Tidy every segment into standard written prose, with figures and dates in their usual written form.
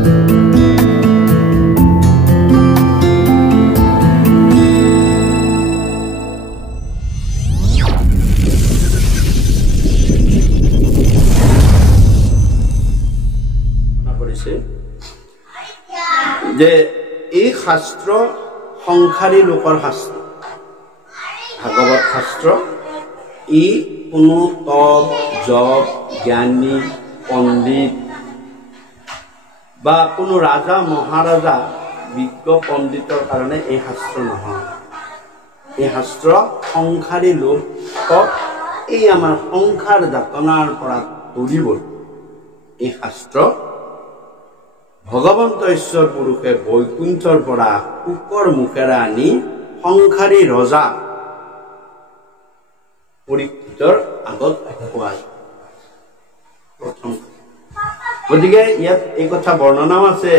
যে এই শাস্ত্ৰ সংসাৰী লোকৰ শাস্ত্ৰ ভাগৱত শাস্ত্ৰ ই কোনো তপ জপ জ্ঞানী পণ্ডিত বা কোনো ৰাজা মহাৰাজা বিজ্ঞ পণ্ডিতৰ কাৰণে এই শাস্ত্ৰ নহয় এই শাস্ত্ৰ সংসাৰী লোকক এই আমাৰ সংসাৰ যাতনাৰ পৰা তৰিবলৈ এই শাস্ত্ৰ ভগৱন্ত ঈশ্বৰ পুৰুষে বৈকুণ্ঠৰ পৰা কুকৰ মুখেৰে আনি সংসাৰী ৰজা পৰীক্ষিতৰ আগত কোৱা প্ৰথম গতিকে ইয়াত এই কথা বৰ্ণনাও আছে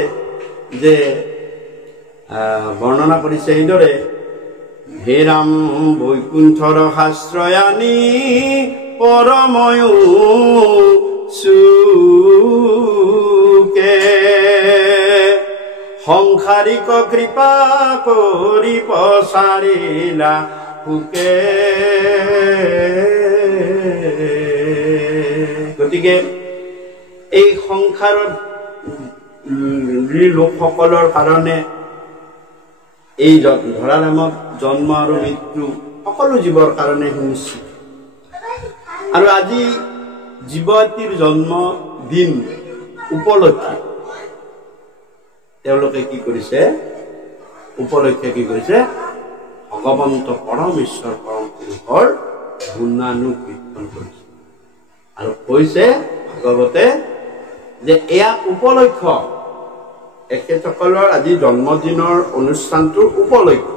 যে বৰ্ণনা কৰিছে এইদৰে হে ৰাম বৈকুণ্ঠৰ শাস্ত্ৰই আনি পৰময়ো সুকে সংসাৰিক কৃপা কৰি পচাৰিলা সুকে গতিকে এই সংসাৰত লোকসকলৰ কাৰণে এই ধৰাধামত জন্ম আৰু মৃত্যু সকলো জীৱৰ কাৰণে সুনিশ্চিত আৰু আজি জীৱতীৰ জন্মদিন উপলক্ষে তেওঁলোকে কি কৰিছে ভগৱন্ত পৰমেশ্বৰ পৰম পুৰুষৰ গুণানুকীৰ্তন কৰিছে আৰু কৈছে ভাগৱতে যে এয়া উপলক্ষ এখেতসকলৰ আজি জন্মদিনৰ অনুষ্ঠানটোৰ উপলক্ষ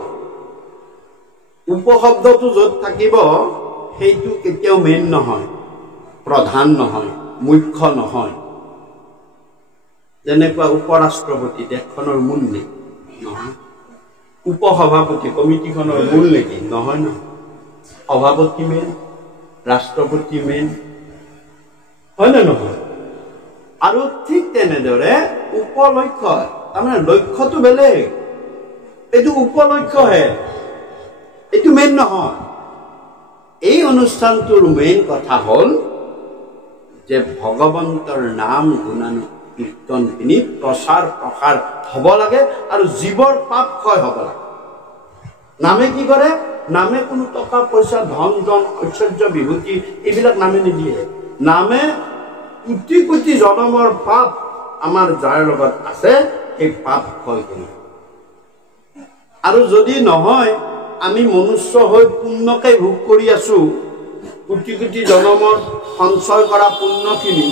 উপশব্দটো য'ত থাকিব সেইটো কেতিয়াও মেইন নহয় প্ৰধান নহয় মুখ্য নহয় যেনেকুৱা উপৰাষ্ট্ৰপতি দেশখনৰ মূল নেকি নহয় উপসভাপতি কমিটিখনৰ মূল নেকি নহয় নহয় সভাপতি মেইন ৰাষ্ট্ৰপতি মেইন হয় নে নহয় আৰু ঠিক তেনেদৰে উপলক্ষ্য তাৰমানে লক্ষ্যটো বেলেগ এইটো উপলক্ষ্যহে এইটো মেইন নহয় এই অনুষ্ঠানটোৰ মেইন কথা হ'ল যে ভগৱন্তৰ নাম গুণানুকীৰ্তনখিনি প্ৰচাৰ প্ৰসাৰ হ'ব লাগে আৰু জীৱৰ পাপ ক্ষয় হ'ব লাগে নামে কি কৰে নামে কোনো টকা পইচা ধন জন ঐশ্বৰ্য বিভূতি এইবিলাক নামে নিদিয়ে নামে কোটি কোটি জনমৰ পাপ আমাৰ যাৰ লগত আছে এই পাপ ক্ষয় কৰিব আৰু যদি নহয় আমি মনুষ্য হৈ পুণ্যকে ভোগ কৰি আছো কোটি কোটি জনমৰ সঞ্চয় কৰা পুণ্যখিনি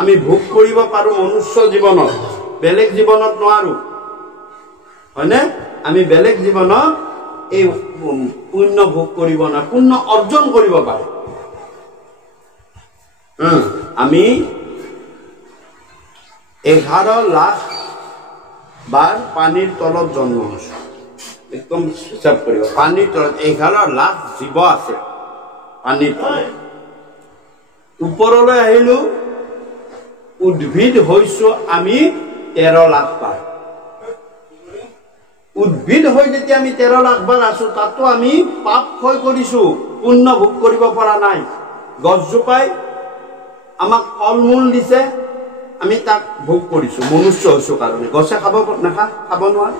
আমি ভোগ কৰিব পাৰো মনুষ্য জীৱনত বেলেগ জীৱনত নোৱাৰো হয়নে আমি বেলেগ জীৱনত এই পুণ্য ভোগ কৰিব না পুণ্য অৰ্জন কৰিব পাৰো আমি 11 লাখ বাৰ পানীৰ তলত জন্ম হৈছো একদম হিচাপ কৰিব পানীৰ তলত 11 লাখ জীৱ আছে পানীৰ তলত ওপৰলৈ আহিলো উদ্ভিদ হৈছো আমি 13 লাখ বাৰ উদ্ভিদ হৈ যেতিয়া আমি 13 লাখ বাৰ আছো তাতো আমি পাপ ক্ষয় কৰিছো পুণ্য ভোগ কৰিব পৰা নাই গছজোপাই আমাক ফলমূল দিছে আমি তাক ভোগ কৰিছো মনুষ্য হৈছো কাৰণে গছে খাব নোৱাৰে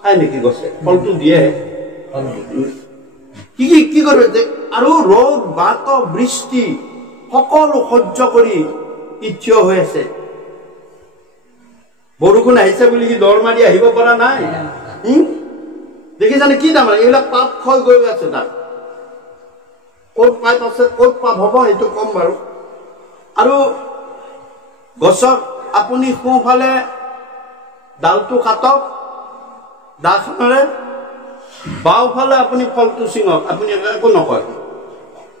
খাই নেকি গছে ফলটো দিয়ে কি কৰে আৰু ৰ'দ বাত বৃষ্টি সকলো সহ্য কৰি থিয় হৈ আছে বৰষুণ আহিছে বুলি কি দৰ মাৰি আহিব পৰা নাই দেখিছানে কি তাৰমানে এইবিলাক পাপ ক্ষয় গৈ আছে তাত ক'ত পাপ আছে ক'ত পাপ হ'ব সেইটো কম বাৰু আৰু গছক আপুনি সোঁফালে ডালটো কাটক দাখনেৰে বাওঁফালে আপুনি ফলটো ছিঙক আপুনি একো নকয়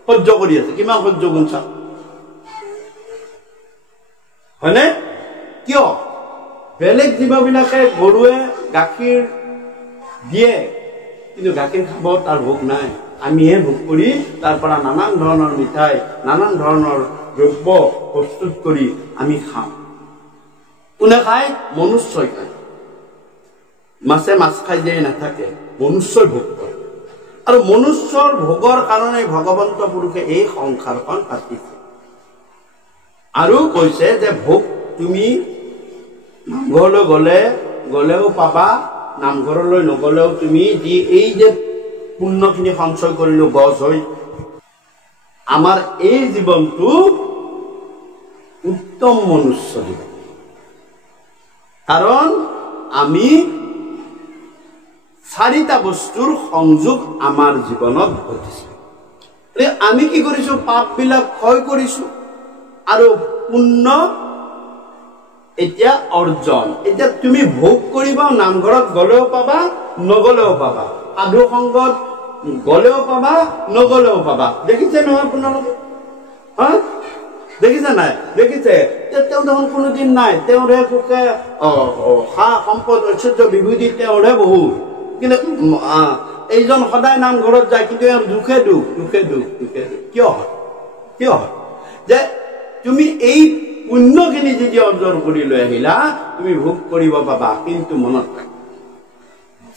সহ্য কৰি আছে কিমান সহ্য গুণ চাওক হয়নে কিয় বেলেগ জীৱবিলাকে গৰুৱে গাখীৰ দিয়ে কিন্তু গাখীৰ খাব তাৰ ভোগ নাই আমিহে ভোগ কৰি তাৰ পৰা নানান ধৰণৰ মিঠাই নানান ধৰণৰ দ্ৰব্য প্ৰস্তুত কৰি আমি খাওঁ কোনে খায়? মনুষ্যই খায়। মাছে মাছ খাই দিয়ে নাথাকে, মনুষ্যই ভোগ কৰে। আৰু মনুষ্যৰ ভোগৰ কাৰণে ভগৱন্ত পুৰুষে এই সংসাৰখন পাতিছে আৰু কৈছে যে ভোগ তুমি নামঘৰলৈ গলেও পাবা, নামঘৰলৈ নগলেও তুমি এই যে পুণ্যখিনি সঞ্চয় কৰিলো গছ হৈ, আমাৰ এই জীৱনটো উত্তম মনুষ্য জীৱন। কাৰণ আমি চাৰিটা বস্তুৰ সংযোগ আমাৰ জীৱনত ঘটিছে। আমি কি কৰিছো? পাপবিলাক ক্ষয় কৰিছো আৰু পুণ্য এতিয়া অৰ্জন। এতিয়া তুমি ভোগ কৰিবা, নামঘৰত গলেও পাবা, নগলেও পাবা, সাধু সংগত গলেও পাবা, নগলেও পাবা। দেখিছে নহয় আপোনালোকে? হা, দেখিছে নাই? দেখিছে? তেওঁ দেখোন কোনোদিন নাই, তেওঁৰহে সুখে সা সম্পদ ঐশ্বৰ্য বিভূতি তেওঁৰহে বহুত, কিন্তু এইজন সদায় নামঘৰত যায়, কিন্তু ইয়াৰ দুখে দুখ, দুখে দুখ, দুখে দুখ। কিয় হয়? কিয় হয়? যে তুমি এই পুণ্যখিনি যদি অৰ্জন কৰি লৈ আহিলা, তুমি ভোগ কৰিব পাবা, কিন্তু মনত ৰাখিবা,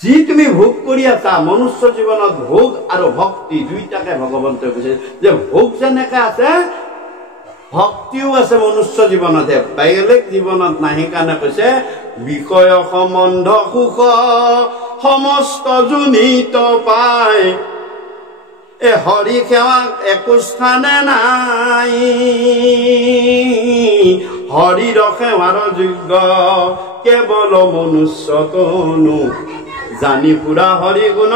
যি তুমি ভোগ কৰি আছা মনুষ্য জীৱনত, ভোগ আৰু ভক্তি দুইটাকে ভগৱন্তই কৈছে যে ভোগ যেনেকে আছে ভক্তিও আছে মনুষ্য জীৱনতহে, বেলেগ জীৱনত নাই। সেইকাৰণে কৈছে বিষয় সম্বন্ধ সুখ সমস্ত জুনিত পায়, এ হৰি সেৱা একো স্থানে নাই, হৰিৰ সেৱাৰ যোগ্য কেৱল মনুষ্য তনু, জানি পুৰা হৰি গুণ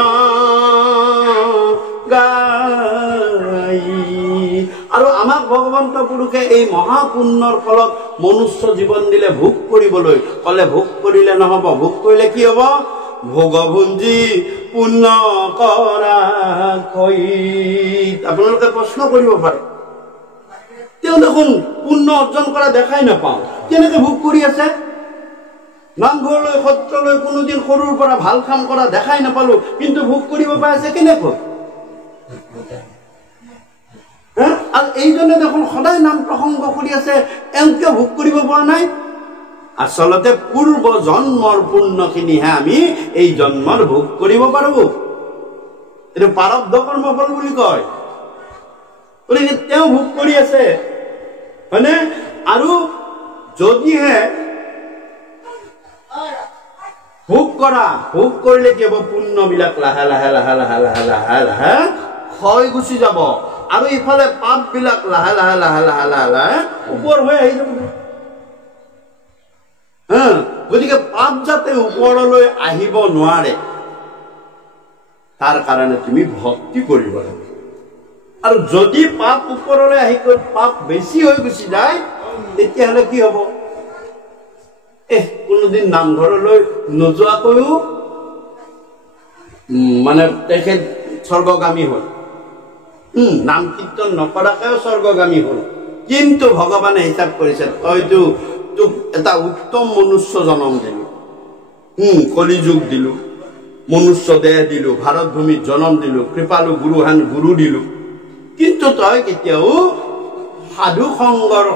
গাই। আৰু আমাক ভগৱন্ত পুৰুষে এই মহাপুণ্যৰ ফলত মনুষ্য জীৱন দিলে ভোগ কৰিবলৈ, কলে ভোগ কৰিলে নহব, ভোগ কৰিলে কি হব? ভোগভুঞ্জি পুণ্য কৰা কৈ। আপোনালোকে প্ৰশ্ন কৰিব পাৰে, তেওঁ দেখোন পুণ্য অৰ্জন কৰা দেখাই নাপাওঁ, কেনেকে ভোগ কৰি আছে? নামঘৰলৈ সত্ৰলৈ কোনোদিন সৰুৰ পৰা ভাল কাম কৰা দেখাই নাপালো, কিন্তু ভোগ কৰিব পাই আছে কেনেকৈ? আৰু এইজনে দেখোন সদায় নাম প্ৰসংগ কৰি আছে, এওঁ কিয় ভোগ কৰিব পৰা নাই? আচলতে পূৰ্ব জন্মৰ পুণ্যখিনিহে আমি এই জন্মৰ ভোগ কৰিব পাৰো। এইটো প্ৰাৰব্ধ কৰ্মফল বুলি কয়। গতিকে তেওঁ ভোগ কৰি আছে, হয়নে? আৰু যদিহে ভোগ কৰা, ভোগ কৰিলে কি হব? পুণ্যবিলাক লাহে লাহে লাহে লাহে লাহে লাহে লাহে ক্ষয় গুচি যাব, আৰু ইফালে পাপ বিলাক লাহে লাহে লাহে লাহে লাহে লাহে ওপৰ হৈ আহি যাব। গতিকে পাপ যাতে ওপৰলৈ আহিব নোৱাৰে তাৰ কাৰণে তুমি ভক্তি কৰিব লাগে। আৰু যদি পাপ ওপৰলৈ আহি পাপ বেছি হৈ গুচি যায়, তেতিয়াহ'লে কি হব? কোনোদিন নামঘৰলৈ নোযোৱাকৈও মানে তেখেত স্বৰ্গগামী হল, নাম কীৰ্তন নকৰাকৈও স্বৰ্গগামী হল। কিন্তু ভগৱানে হিচাপ কৰিছে, হয়তো তোক এটা উত্তম মনুষ্য জন্ম দিলো, কলিযুগ দিলো, মনুষ্য দেহ দিলো, ভাৰত ভূমিত জন্ম দিলো, কৃপালু গুৰুহান গুৰু দিলো, কিন্তু তই কেতিয়াও সাধু সংগৰ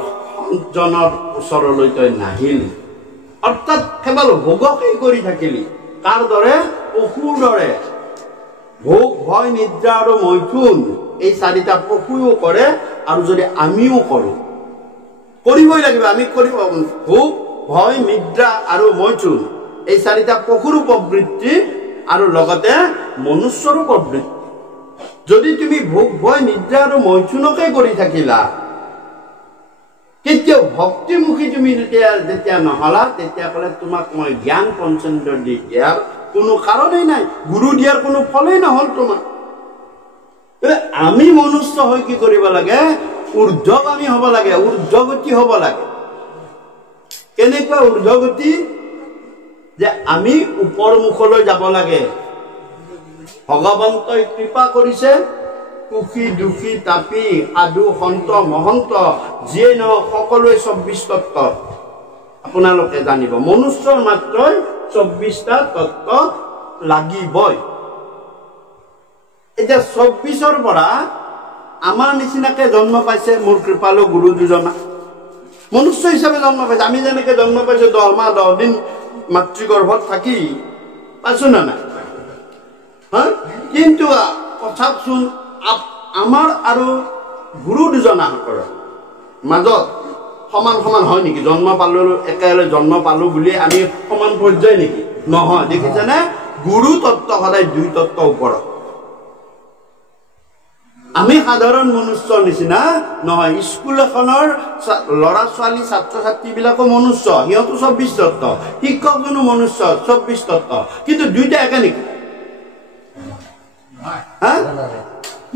জনৰ ওচৰলৈ তই নাহিলি। অৰ্থাৎ কেৱল ভোগকেই কৰি থাকিলি। কাৰ দৰে? পশুৰ দৰে। ভোগ, ভয়, নিদ্ৰা আৰু মৈথুন, এই চাৰিটা পশুও কৰে, আৰু যদি আমিও কৰো, কৰিবই লাগিব, আমি কৰিব। ভোগ, ভয়, নিদ্ৰা আৰু মৈথুন, এই চাৰিটা পশুৰো প্ৰবৃত্তি আৰু লগতে মনুষ্যৰো প্ৰবৃত্তি। যদি তুমি ভোগ, ভয়, নিদ্ৰা আৰু মৈথুনকে কৰি থাকিলা, কেতিয়াও ভক্তিমুখী তুমি যেতিয়া নহলা, তেতিয়া কলে তোমাক মই জ্ঞান পঞ্চেন্দ্ৰ দি দিয়াৰ কোনো কাৰণেই নাই, গুৰু দিয়াৰ কোনো ফলেই নহল তোমাৰ। আমি মনুষ্য হৈ কি কৰিব লাগে? ঊৰ্ধ্বগামী হব লাগে, ঊৰ্ধ্বগতি হব লাগে। কেনেকুৱা ঊৰ্ধ্বগতি? যে আমি ওপৰ মুখলৈ যাব লাগে। ভগৱন্তই কৃপা কৰিছে, সুখী দুখী তাপী সাধু সন্ত মহন্ত যিয়ে নহওক সকলোৱে ২৪ তত্ত্ব আপোনালোকে জানিব। মনুষ্যৰ মাত্ৰই ২৪টা তত্ত্ব লাগিবই। এতিয়া ২৪ৰ পৰা আমাৰ নিচিনাকে জন্ম পাইছে মোৰ কৃপালু গুৰু দুজনা, মনুষ্য হিচাপে জন্ম পাইছে। আমি যেনেকে জন্ম পাইছো 10 মাহ 10 দিন মাতৃগৰ্ভত থাকি পাইছো না নাই? কিন্তু কথাচোন আমাৰ আৰু গুৰু দুজনাসকলৰ মাজত সমান সমান হয় নেকি? জন্ম পালো একেলগে জন্ম পালো বুলি আমি সমান পৰ্যায় নেকি? নহয়। দেখিছেনে? গুৰু তত্ত্ব সদায় 2 তত্ত্বৰ ওপৰত। আমি সাধাৰণ মনুষ্যৰ নিচিনা নহয়। স্কুল এখনৰ ল'ৰা ছোৱালী ছাত্ৰ ছাত্ৰীবিলাকো মনুষ্য, সিহঁতো 24 তত্ত্ব, শিক্ষকজনো মনুষ্য 24 তত্ত্ব, কিন্তু দুইটা একে নেকি?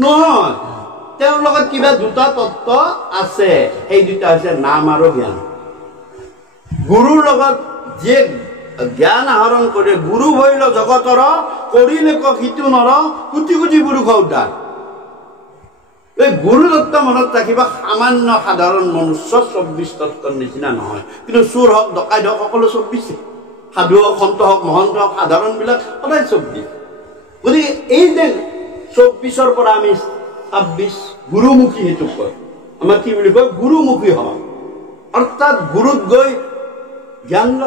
নহয়, তেওঁৰ লগত কিবা 2টা তত্ত্ব আছে। সেই 2টা হৈছে নাম আৰু জ্ঞান। গুৰুৰ লগত যিয়ে জ্ঞান আহৰণ কৰে, গুৰু হৈল জগতৰ কৰিলে সিটো নৰ কোটি কোটি পুৰুষ উদ্ধাৰ। এই গুৰু তত্ত্ব মনত ৰাখিবা। সামান্য সাধাৰণ মনুষ্য 24 তত্ত্বৰ নিচিনা নহয়। কিন্তু চোৰ হওক ডকাইত হওক সকলো 24, সাধু হওক সন্ত হওক মহন্ত হওক সাধাৰণবিলাক সদায় 24। গতিকে এই যে 24ৰ পৰা আমি 26 গুৰুমুখী, সেইটো কয় আমাৰ কি বুলি কয়? গুৰুমুখী হওক। অৰ্থাৎ গুৰুত গৈ জ্ঞান ল।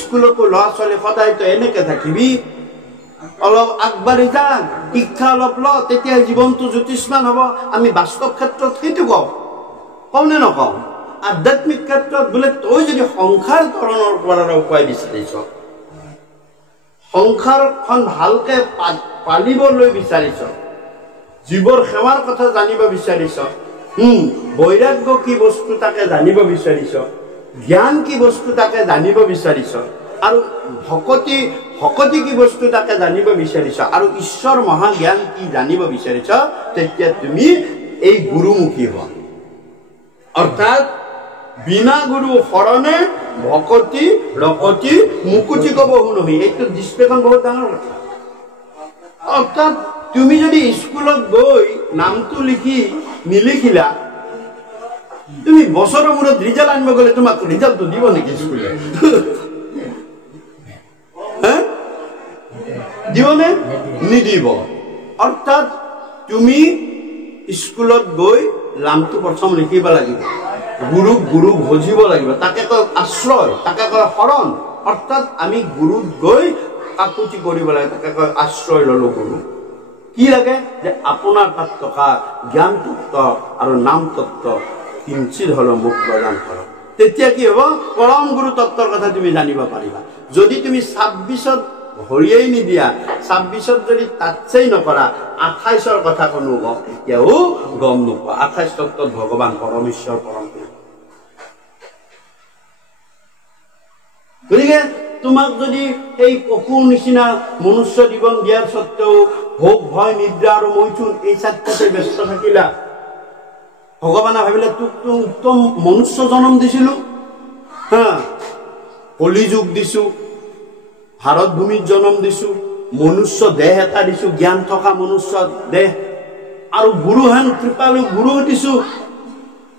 স্কুলতো ল'ৰা ছোৱালী সদায়তো এনেকে থাকিবি, অলপ আগবাঢ়ি যা, শিক্ষা অলপ ল, তেতিয়া জীৱনটো জ্যোতিষ্মান হ'ব। আমি বাস্তৱ ক্ষেত্ৰত সেইটো কওঁ নে নকওঁ? আধ্যাত্মিক ক্ষেত্ৰত বোলে তই যদি সংসাৰ তৰণৰ পৰা উপায় বিচাৰিছ, সংসাৰখন ভালকে পালিবলৈ বিচাৰিছ, জীৱৰ সেৱাৰ কথা জানিব বিচাৰিছ, বৈৰাগ্য কি বস্তু তাকে জানিব বিচাৰিছ, জ্ঞান কি বস্তু তাকে জানিব বিচাৰিছ, আৰু ভকতি কি বস্তু তাকে জানিব বিচাৰিছ, আৰু ঈশ্বৰ মহাজ্ঞান কি জানিব বিচাৰিছ, তেতিয়া তুমি এই গুৰুমুখী হোৱা। অৰ্থাৎ বিনা গুৰু শৰণে ভকতি ৰকতি মুকুতি কব শুনহি। এইটো ডিছপ্লেখন বহুত ডাঙৰ কথা। অৰ্থাৎ তুমি যদি স্কুলত গৈ নামটো নিলিখিলা, তুমি বছৰৰ মূৰত ৰিজাল্ট আনিব গ'লে তোমাক ৰিজাল্টটো দিব নেকি স্কুলে? দিবনে? নিদিব। অৰ্থাৎ তুমি স্কুলত গৈ নামটো প্ৰথম লিখিব লাগিব, গুৰুক গুৰু ভজিব লাগিব, তাকে কয় আশ্ৰয়, তাকে কয় শৰণ। অৰ্থাৎ আমি গুৰুত গৈ কাকুতি কৰিব লাগে, তাকে কয় আশ্ৰয় ললো গুৰু। কি লাগে? যে আপোনাৰ তাত থকা জ্ঞান তত্ত্ব আৰু নাম তত্ত্ব কিঞ্চিত হলেও মোক প্ৰদান কৰক। তেতিয়া কি হ'ব? পৰম গুৰু তত্ত্বৰ কথা তুমি জানিব পাৰিবা। যদি তুমি 26ত ভৰিয়েই নিদিয়া, 26ত যদি তাতছেই নকৰা, 28ৰ কথা কোনো এতিয়াও গম নোপোৱা। 28 তত্ত্বত ভগৱান পৰমেশ্বৰ পৰম। গতিকে তোমাক যদি সেই পশুৰ নিচিনা মনুষ্য জীৱন দিয়াৰ স্বত্তেও ভোগ ভয় নিদ্ৰা আৰু মৈথুন এই 4টাতে ব্যস্ত থাকিলা, ভগৱানে ভাবিলে তোকতো উত্তম মনুষ্য জন্ম দিছিলো, কলিযুগ দিছো, ভাৰত ভূমিত জন্ম দিছো, মনুষ্য দেহ এটা দিছো, জ্ঞান থকা মনুষ্য দেহ, আৰু গুৰুহেন কৃপালু গুৰু দিছো,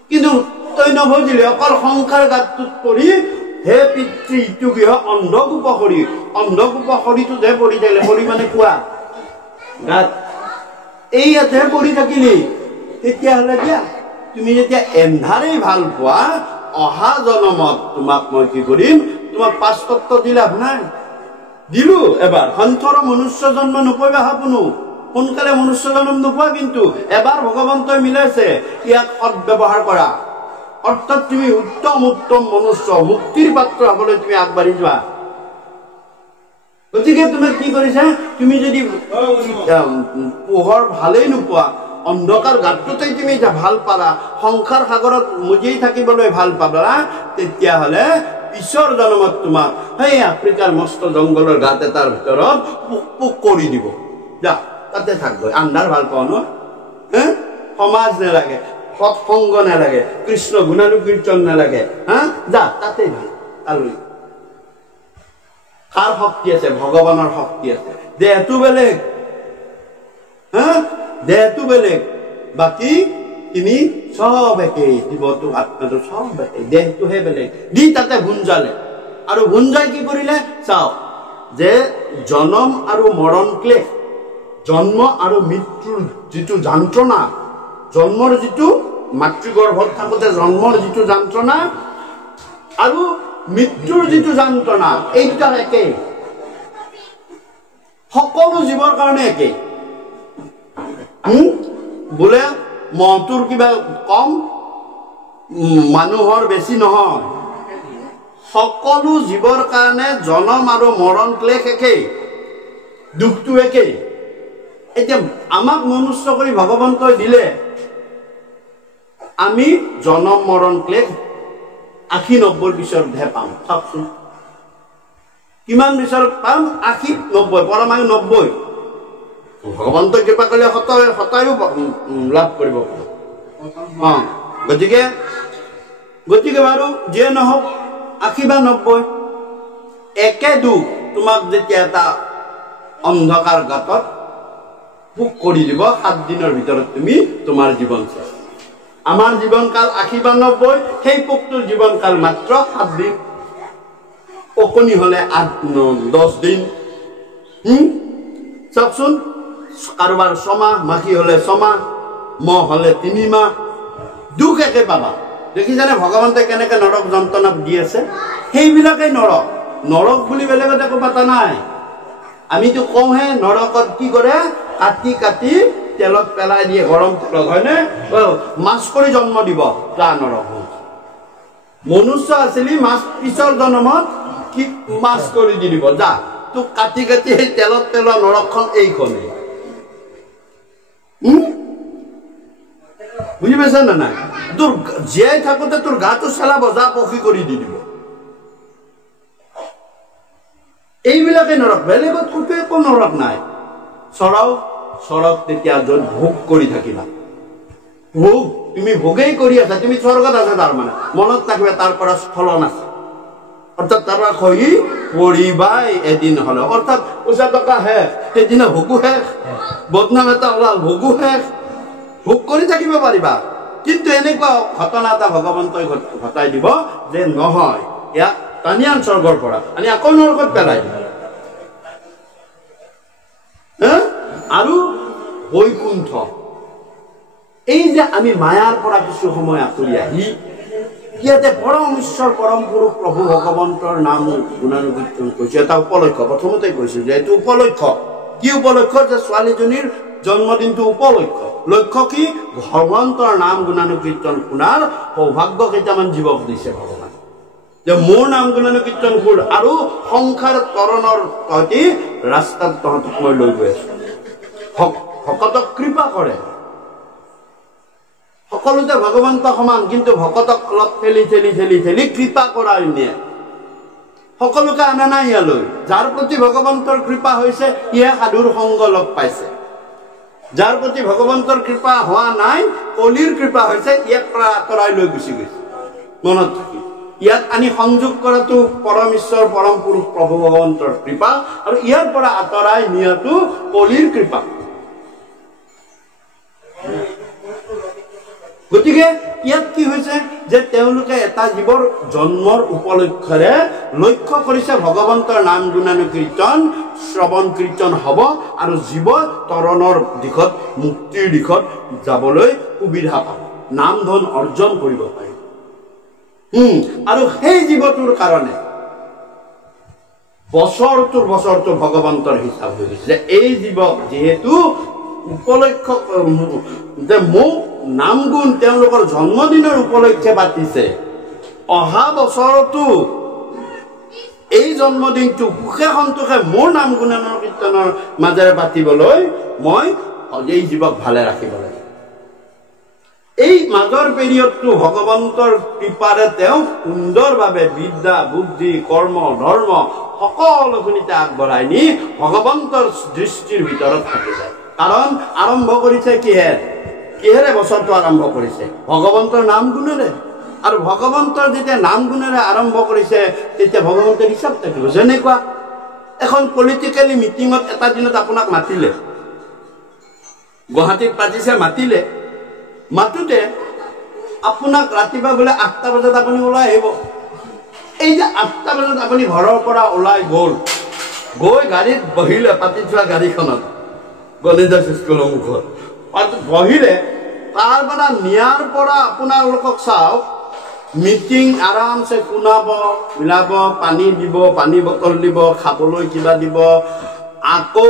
কিন্তু তই নভজিলে। অকল সংসাৰ গাতটোত পৰি হে পিতৃ ইটো গৃহ অন্ধকূপ সৰি, অন্ধকূপ সৰিটো দেহ পৰি থাকিলে, সৰি মানে কোৱা গাত, এই ইয়াতহে পৰি থাকিলি, তেতিয়াহ'লে দিয়া তুমি যেতিয়া এন্ধাৰেই ভাল পোৱা, অহা জনমত তোমাক মই কি কৰিম? তোমাক 5 তত্ত্ব দি লাভ নাই। দিলো এবাৰ, সন্থৰ মনুষ্য জন্ম নোপোৱা কোনো, সোনকালে মনুষ্য জন্ম নোপোৱা, কিন্তু এবাৰ ভগৱন্তই মিলাইছে, ইয়াক সৎ ব্যৱহাৰ কৰা। অৰ্থাৎ তুমি উত্তম মনুষ্য, মুক্তিৰ পাত্ৰ হবলৈ তুমি আগবাঢ়ি যোৱা। গতিকে তুমি কি কৰিছা? তুমি যদি পোহৰ ভালেই নোপোৱা, অন্ধকাৰ গাতটোতেই তুমি ভাল পালা, সংসাৰ সাগৰত মুজিয়াই থাকিবলৈ ভাল পালা, তেতিয়াহ'লে পিছৰ জন্মত তোমাক সেই আফ্ৰিকাৰ মস্ত জংঘলৰ গাত এটাৰ ভিতৰত পোক কৰি দিব। যা তাতে থাকগৈ। আন্ধাৰ ভাল পাওঁ ন? সমাজ নালাগে, সৎসংগ নালাগে, কৃষ্ণ গুণানুকীৰ্তন নালাগে, যা তাতেই ভাল। তালৈ কাৰ শক্তি আছে? ভগৱানৰ শক্তি আছে। দেহটো বেলেগ, দেহটো বেলেগ, বাকী তিনি সব একেই, জীৱটো আত্মাটো সব একেই, দেহটোহে বেলেগ দি তাতে ভুঞ্জালে। আৰু ভুঞ্জাই কি কৰিলে? চাওক, যে জনম আৰু মৰণ ক্লেশ, জন্ম আৰু মৃত্যুৰ যিটো যন্ত্ৰণা, জন্মৰ যিটো মাতৃগৰ্ভত থাকোতে জন্মৰ যিটো যন্ত্ৰণা, আৰু মৃত্যুৰ যিটো যন্ত্ৰণা এই দুটা একেই সকলো জীৱৰ কাৰণে একেই বোলে মহটোৰ কিবা কম মানুহৰ বেছি নহয় সকলো জীৱৰ কাৰণে জনম আৰু মৰণ ক্লেশ একেই দুখটো একেই এতিয়া আমাক মনুষ্য কৰি ভগৱন্তই দিলে আমি জনম মৰণ ক্লেশ 80-90 পিছতহে পাম চাওকচোন কিমান পিছত পাম 80-90 পৰমায়ু 90 ভগৱন্তই কৃপা কৰিলে শতায়ু লাভ কৰিব গতিকে বাৰু যিয়ে নহওক 80 বা 90 একে দুখ তোমাক যেতিয়া এটা অন্ধকাৰ গাঁতত পোক কৰি দিব 7 দিনৰ ভিতৰত তুমি তোমাৰ জীৱন শেষ আমাৰ জীৱনকাল 80 বা 90 সেই পোকটোৰ জীৱনকাল মাত্ৰ 7 দিন অকণি হলে 8-10 দিন চাওকচোন কাৰোবাৰ 6 মাহ মাখি হলে 6 মাহ মহ হলে 3 মাহ দুখ একে পাবা দেখিছানে ভগৱন্তই কেনেকে নৰক যন্ত্ৰণা দি আছে সেইবিলাকেই নৰক বুলি বেলেগত একো পাতা নাই আমিতো কওঁহে নৰকত কি কৰে কাটি কাটি তেলত পেলাই দিয়ে গৰম তেলত হয়নে মাছ কৰি জন্ম দিব যা নৰক মনুষ্য আছিলি মাছ পিছৰ জন্মত কি মাছ কৰি দি দিব যা তোক কাটি কাটি সেই তেলত পেলোৱা নৰকখন এইখনে বুঝি পাইছা না নাই তোৰ জীয়াই থাকোতে তোৰ গাটো চেলা বজা পক্ষী কৰি দি দিব এইবিলাকে নৰক বেলেগত ক'তো একো নৰক নাই চৰক তেতিয়া য'ত ভোগ কৰি থাকিবা ভোগ তুমি ভোগেই কৰি আছা তুমি স্বৰ্গত আছা তাৰমানে মনত থাকিবা তাৰ পৰা স্খলন আছে অৰ্থাৎ তাৰ পৰা খহি পৰিবাই এদিন হলে অৰ্থাৎ পইচা টকা শেষ সেইদিনা ভোগো শেষ বদনাম এটা ওলাল ভোগো শেষ ভোগ কৰি থাকিব পাৰিবা কিন্তু এনেকুৱা ঘটনা এটা ভগৱন্তই ঘটাই দিব যে নহয় ইয়াক টানি আন স্বৰ্গৰ পৰা আনি আকৌ নৰকত পেলাই দিব আৰু বৈকুণ্ঠ এই যে আমি মায়াৰ পৰা কিছু সময় আঁতৰি আহি ইয়াতে পৰম ঈশ্বৰ পৰম পুৰুষ প্ৰভু ভগৱন্তৰ নাম গুণানুকীৰ্তন কৰিছো এটা উপলক্ষ প্ৰথমতে কৈছো যে এইটো উপলক্ষ কি উপলক্ষ যে ছোৱালীজনীৰ জন্মদিনটো উপলক্ষ লক্ষ্য কি ভগৱন্তৰ নাম গুণানুকীৰ্তন শুনাৰ সৌভাগ্য কেইটামান জীৱক দিছে ভগৱান যে মোৰ নাম গুণানুকীৰ্তন শুন আৰু সংসাৰ তৰণৰ তহঁতি ৰাস্তাত তহঁতক মই লৈ গৈ আছো ভকতক কৃপা কৰে সকলোতে ভগৱন্ত সমান কিন্তু ভকতক অলপ ঠেলি কৃপা কৰাই নিয়ে সকলোকে আনা নাই ইয়ালৈ যাৰ প্ৰতি ভগৱন্তৰ কৃপা হৈছে ইয়ে সাধুৰ সংগ লগ পাইছে যাৰ প্ৰতি ভগৱন্তৰ কৃপা হোৱা নাই কলিৰ কৃপা হৈছে ইয়াক পৰা আঁতৰাই লৈ গুচি গৈছে মনত থাকি ইয়াত আনি সংযোগ কৰাটো পৰম ঈশ্বৰ পৰম পুৰুষ প্ৰভু ভগৱন্তৰ কৃপা আৰু ইয়াৰ পৰা আঁতৰাই নিয়াটো কলিৰ কৃপা গতিকে ইয়াত কি হৈছে যে তেওঁলোকে এটা জীৱৰ জন্মৰ উপলক্ষেৰে লক্ষ্য কৰিছে ভগৱন্তৰ নাম গুণানুকীৰ্তন শ্ৰৱণ কীৰ্তন হ'ব আৰু জীৱ তৰণৰ দিশত মুক্তিৰ দিশত যাবলৈ সুবিধা পাব নাম ধন অৰ্জন কৰিব পাৰে আৰু সেই জীৱটোৰ কাৰণে বছৰটো ভগৱন্তৰ হিচাপ হৈ গৈছে যে এই জীৱক যিহেতু উপলক্ষ যে মোক নাম গুণ তেওঁলোকৰ জন্মদিনৰ উপলক্ষে পাতিছে অহা বছৰতো এই জন্মদিনটো সুখে সন্তোষে মোৰ নাম গুণানুকীৰ্তনৰ মাজেৰে পাতিবলৈ মই এই জীৱক ভালে ৰাখিব লাগে এই মাজৰ পিৰিয়ডটো ভগৱন্তৰ কৃপাৰে তেওঁ সুন্দৰভাৱে বিদ্যা বুদ্ধি কৰ্ম ধৰ্ম সকলোখিনিতে আগবঢ়াই নি ভগৱন্তৰ দৃষ্টিৰ ভিতৰত থাকি যায় কাৰণ আৰম্ভ কৰিছে কিহেৰে বছৰটো আৰম্ভ কৰিছে ভগৱন্তৰ নাম গুণেৰে আৰু ভগৱন্তৰ যেতিয়া নাম গুণেৰে আৰম্ভ কৰিছে তেতিয়া ভগৱন্তৰ হিচাপ থাকিব যেনেকুৱা এখন পলিটিকেলি মিটিঙত এটা দিনত আপোনাক মাতিলে গুৱাহাটীত পাতিছে মাতোতে আপোনাক ৰাতিপুৱা বোলে 8টা বজাত আপুনি ওলাই আহিব এই যে 8টা বজাত আপুনি ঘৰৰ পৰা ওলাই গৈ গাড়ীত বহিলে পাতি থোৱা গাড়ীখনত গণেশদাস স্কুলৰ মুখত বহিলে তাৰ পৰা নিয়াৰ পৰা আপোনালোকক চাওক মিটিং আৰামছে শুনাব, মিলাব, পানী দিব, পানী বটল দিব, খাবলৈ কিবা দিব, আকৌ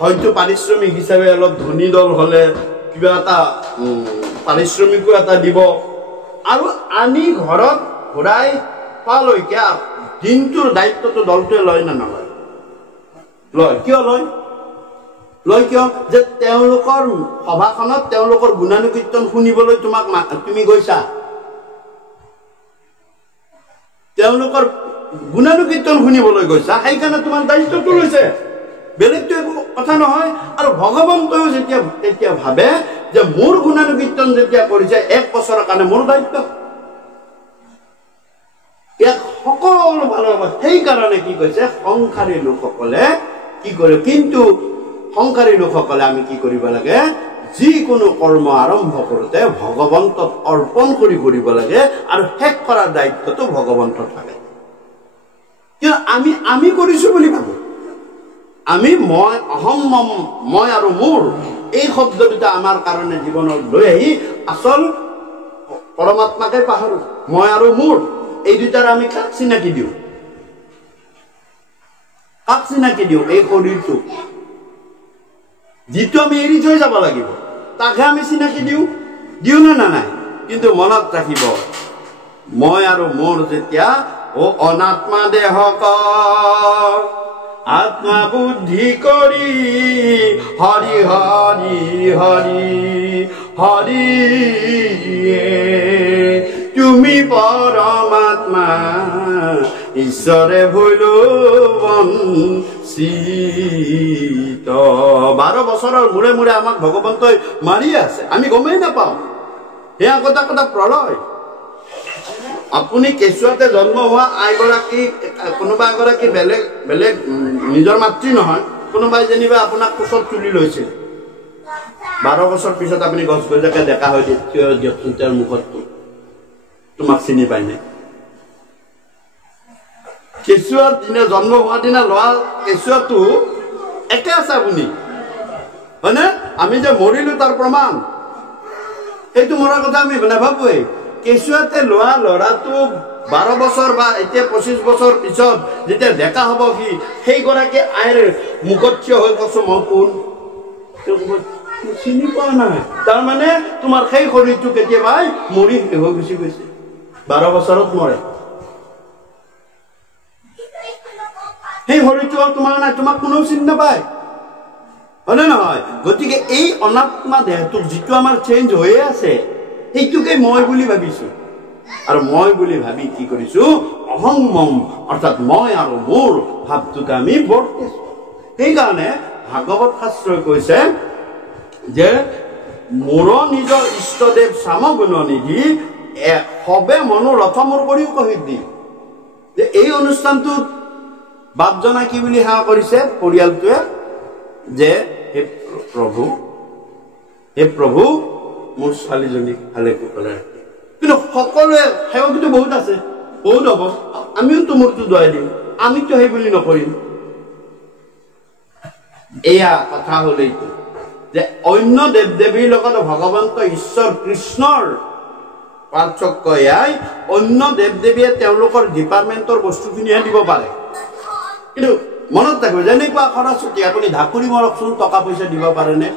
হয়তো পাৰিশ্ৰমিক হিচাপে অলপ ধনী দল হ'লে কিবা এটা পাৰিশ্ৰমিকো এটা দিব, আৰু আনি ঘৰত ঘূৰাই পালৈকে দিনটোৰ দায়িত্বটো দলটোৱে লয় নে নলয়? লয়। কিয় লয়? লয় কিয়? যে তেওঁলোকৰ সভাখনত তেওঁলোকৰ গুণানুকীৰ্তন শুনিবলৈ তুমি গৈছা, তেওঁলোকৰ গুণানুকীৰ্তন শুনিবলৈ গৈছা, সেইকাৰণে তোমাৰ দায়িত্বটো লৈছে, বেলেগটো একো কথা নহয়। আৰু ভগৱন্তও তেতিয়া ভাবে যে মোৰ গুণানুকীৰ্তন যেতিয়া কৰিছে 1 বছৰৰ কাৰণে মোৰ দায়িত্ব, ইয়াক সকলো ভালো হ'ব। সেইকাৰণে কি কৈছে, সংসাৰী লোকসকলে কি কৰে? কিন্তু সংসাৰী লোকসকলে আমি কি কৰিব লাগে? যিকোনো কৰ্ম আৰম্ভ কৰোঁতে ভগৱন্তক অৰ্পণ কৰিব লাগে, আৰু শেষ কৰাৰ দায়িত্বটো ভগৱন্তৰ থাকে। কিন্তু আমি কৰিছো বুলি ভাবো। আমি মই অহম মম, মই আৰু মোৰ, এই শব্দ দুটা আমাৰ কাৰণে জীৱনত লৈ আহি আচল পৰমাত্মাকে পাহৰো। মই আৰু মোৰ এই দুটাৰ আমি কাক চিনাকি দিওঁ? কাক চিনাকি দিওঁ? এই শৰীৰটো যিটো আমি এৰি থৈ যাব লাগিব, তাকহে আমি চিনাকি দিওঁ নে নাই? কিন্তু মনত ৰাখিব, মই আৰু মোৰ যেতিয়া অনাত্মা দেহক আত্মা বুদ্ধি কৰি হৰি হৰি হৰি হৰি তুমি পৰমাত্মা ঈশ্বৰে ভৈলো বঞ্চিত। 12 বছৰৰ মূৰে মূৰে আমাক ভগৱন্তই মাৰি আছে, আমি গমেই নাপাওঁ। সেয়া কথা প্ৰলয়। আপুনি কেঁচুৱাতে জন্ম হোৱা আইগৰাকী, কোনোবা এগৰাকী বেলেগ নিজৰ মাতৃ নহয়, কোনোবাই যেনিবা আপোনাক কোচত তুলি লৈছিল, 12 বছৰ পিছত আপুনি গছ গছকে দেখা হৈ দিয়কচোন, তেওঁৰ মুখতটো তোমাক চিনি পাই নাই? কেঁচুৱাৰ দিনা, জন্ম হোৱাৰ দিনা লোৱা কেঁচুৱাটো একে আছে আপুনি, হয়নে? আমি যে মৰিলো তাৰ প্ৰমাণ, সেইটো মৰাৰ কথা আমি নাভাবোৱেই। কেঁচুৱাতে লোৱা ল'ৰাটো 12 বছৰ বা এতিয়া 25 বছৰ পিছত যেতিয়া ডেকা হ'ব, কি সেইগৰাকী আইৰ মুখত থিয় হৈ কৈছো মই কোন? চিনি পোৱা নাই। তাৰমানে তোমাৰ সেই শৰীৰটো কেতিয়াবাই মৰি শেষ হৈ গুচি গৈছে, 12 বছৰত মৰে। সেই শৰীৰটো তোমাৰ নাই, তোমাক কোনেও চিনি নাপায়, হয়নে নহয়? গতিকে এই অনাত্মা দেহটোক যিটো আমাৰ চেঞ্জ হৈয়ে আছে, সেইটোকে মই বুলি ভাবিছো, আৰু মই বুলি ভাবি কি কৰিছো? অহং মম, অৰ্থাৎ মই আৰু মোৰ ভাৱটোকে আমি বৰ্তিছো। সেইকাৰণে ভাগৱত শাস্ত্ৰই কৈছে যে মোৰ নিজৰ ইষ্টদেৱ সামগুণ নিধি সবে মনোৰথ মোৰ কৰিও কহিত দি। যে এই অনুষ্ঠানটোত বাপজনা কি বুলি সেৱা কৰিছে পৰিয়ালটোৱে? যে হে প্ৰভু মোৰ ছোৱালীজনীক ভালে কুশলে ৰাখি। কিন্তু সকলোৱে সেৱা কিন্তু বহুত আছে, বহুত হ'ব, আমিওতো মূৰটো দুৱাই দিম, আমিতো সেই বুলি নকৰিম। এয়া কথা হ'ল এইটো যে অন্য দেৱ দেৱীৰ লগত ভগৱন্ত ঈশ্বৰ কৃষ্ণৰ পাৰ্থক্য এয়াই, অন্য দেৱ দেৱীয়ে তেওঁলোকৰ ডিপাৰ্টমেণ্টৰ বস্তুখিনিহে দিব পাৰে। কিন্তু মনত ৰাখিব, যেনেকুৱা সৰস্বতী, আপুনি ঢাকুৰি মৰকচোন, টকা পইচা দিব পাৰেনে?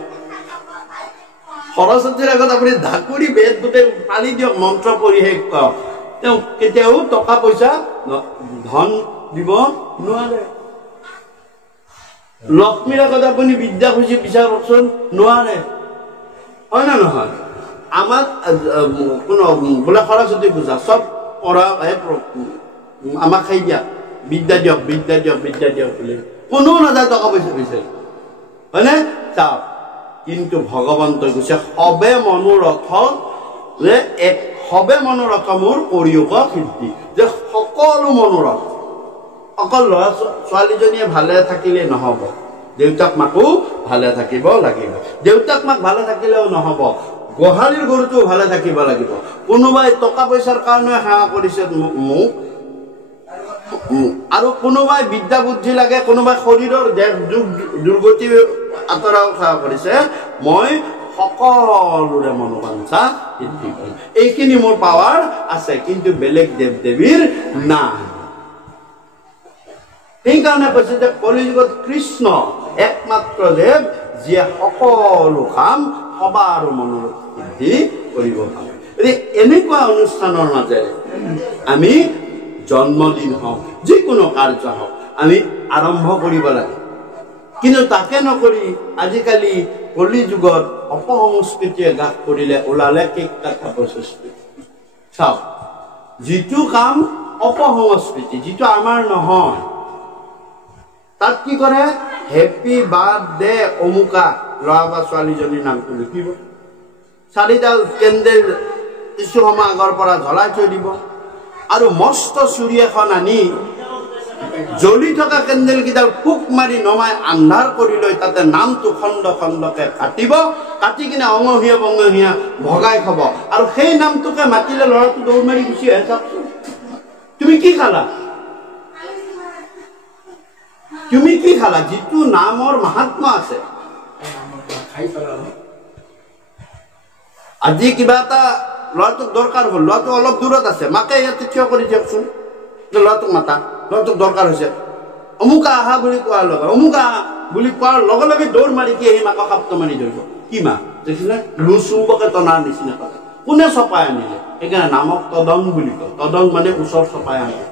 সৰস্বতীৰ আগত আপুনি ঢাকুৰি বেদ গোটেই পালি দিয়ক, মন্ত্ৰ পঢ়ি শেষ কৰক, তেওঁ কেতিয়াও টকা পইচা ধন দিব নোৱাৰে। লক্ষ্মীৰ আগত আপুনি বিদ্যা খুজি বিচাৰকচোন, নোৱাৰে, হয় না নহয়? আমাক কোনো বোলে সৰস্বতী পূজা চব পঢ়া আমাক সেই দিয়া, বিদ্যা দিয়ক বিদ্যা দিয়ক বিদ্যা দিয়ক বোলে, কোনো নাযায় টকা পইচা বিচাৰি, হয়নে? চাওক, কিন্তু ভগৱন্তই কৈছে সবে মনোৰথ, যে সবে মনোৰথ মোৰ কৰিয়ক সিদ্ধি, যে সকলো মনোৰথ, অকল ল'ৰা ছোৱালীজনীয়ে ভালে থাকিলে নহব, দেউতাক মাকো ভালে থাকিব লাগিব। দেউতাক মাক ভালে থাকিলেও নহব, গোহালিৰ গৰুটো ভালে থাকিব লাগিব। কোনোবাই টকা পইচাৰ কাৰণে সেৱা কৰিছে মোক, আৰু কোনোবাই বিদ্যা বুদ্ধি লাগে, কোনোবাই শৰীৰৰ দুৰ্গতি আঁতৰাও সেৱা কৰিছে। মই সকলোৰে মনোবাঞ্ছা সিদ্ধি কৰে। এইখিনি মোৰ পাৱাৰ আছে, কিন্তু বেলেগ দেৱ দেৱীৰ নাই। সেইকাৰণে কৈছে যে কলিযুগত কৃষ্ণ একমাত্ৰ দেৱ, যিয়ে সকলো কাম সবাৰ মনৰ সিদ্ধি কৰিব পাৰে। এনেকুৱা অনুষ্ঠানৰ মাজেৰে আমি জন্মদিন হওক, যিকোনো কাৰ্য হওক, আমি আৰম্ভ কৰিব লাগে। কিন্তু তাকে নকৰি আজিকালি কলিযুগত অপসংস্কৃতিয়ে গ্ৰাস কৰিলে ওলালে কেক কাটা প্ৰচেষ্টা। চাওক, যিটো কাম অপসংস্কৃতি, যিটো আমাৰ নহয়, তাত কি কৰে, হেপী বাৰ্থডে অমুকা ল'ৰা বা ছোৱালীজনীৰ নামটো লিখিব, 4ডাল কেণ্ডেল কিছু সময় আগৰ পৰা জ্বলাই থৈ দিব, আৰু মস্ত চুৰি এখন আনি জ্বলি থকা কেণ্ডেল কেইডাল ফুক মাৰি নমাই আন্ধাৰ কৰি লৈ তাতে নামটো খণ্ড খণ্ডকে কাটিব, কাটি কিনে অঙহীয়া বঙহীয়া ভগাই খাব, আৰু সেই নামটোকে মাতিলে ল'ৰাটো দৌৰ মাৰি গুচি আহে। চাওকচোন, তুমি কি খালা? তুমি কি খালা? যিটো নামৰ মাহাত্ম্য আছে। আজি কিবা এটা ল'ৰাটোক দৰকাৰ হ'ল, ল'ৰাটো অলপ দূৰত আছে, মাকে ইয়াতে থিয় কৰি দিয়কচোন, ল'ৰাটোক মাতা, ল'ৰাটোক দৰকাৰ হৈছে, অমুকা আহা বুলি কোৱাৰ লগে অমুকা বুলি কোৱাৰ লগে লগে দৌৰ মাৰি কি আহি মাকক সাপ্ত মাৰি ধৰিব। কি মা দেখিলে? লুচুম্বকে টনাৰ নিচিনা কৰে। কোনে চপাই আনিলে? সেইকাৰণে নামক তদং বুলি কয়। তদং মানে ওচৰ চপাই আনিলে।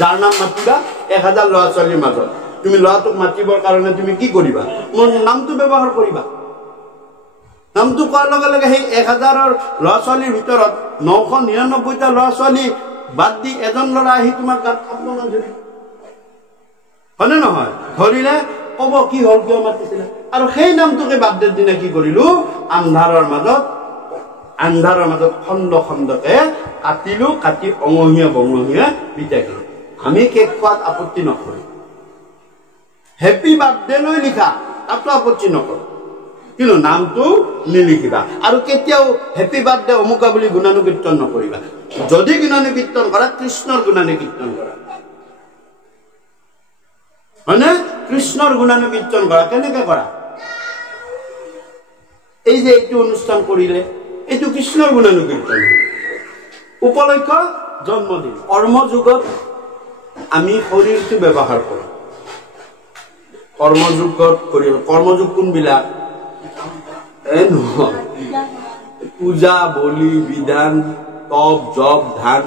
যাৰ নাম মাতিবা 1000 ল'ৰা ছোৱালীৰ মাজত, তুমি ল'ৰাটোক মাতিবৰ কাৰণে তুমি কি কৰিবা? মোৰ নামটো ব্যৱহাৰ কৰিবা। নামটো কোৱাৰ লগে লগে সেই 1000ৰ ল'ৰা ছোৱালীৰ ভিতৰত 999টা ল'ৰা ছোৱালী বাদ দি এজন ল'ৰা আহি তোমাৰ গাত খাব ধৰিব, হয়নে নহয়? ধৰিলে কব কি হ'ল, কিয় মাতিছিলে? আৰু সেই নামটোকে বাৰ্থডেৰ দিনা কি কৰিলো, আন্ধাৰৰ মাজত খণ্ড খণ্ডকে কাটিলো, কাটি অঙহীয়া বঙহীয়া বিদায় কৰিলো। আমি কেক খোৱাত আপত্তি নকৰো, হেপী বাৰ্থডে লৈ লিখা তাতো আপত্তি নকৰো, কিন্তু নামটো নিলিখিবা। আৰু কেতিয়াও হেপী বাৰ্থডে অমুকা বুলি গুণানুকীৰ্তন নকৰিবা। যদি গুণানুকীৰ্তন কৰা, কৃষ্ণৰ গুণানুকীৰ্তন কৰা, হয়নে? কৃষ্ণৰ গুণানুকীৰ্তন কৰা। কেনেকে কৰা? এই যে এইটো অনুষ্ঠান কৰিলে, এইটো কৃষ্ণৰ গুণানুকীৰ্তন। উপলক্ষ জন্মদিন। কৰ্মযুগত আমি শৰীৰটো ব্যৱহাৰ কৰোঁ। কৰ্মযুগ কোনবিলাক? নহয়, পূজা, বলি, বিধান, তপ, জপ, ধান,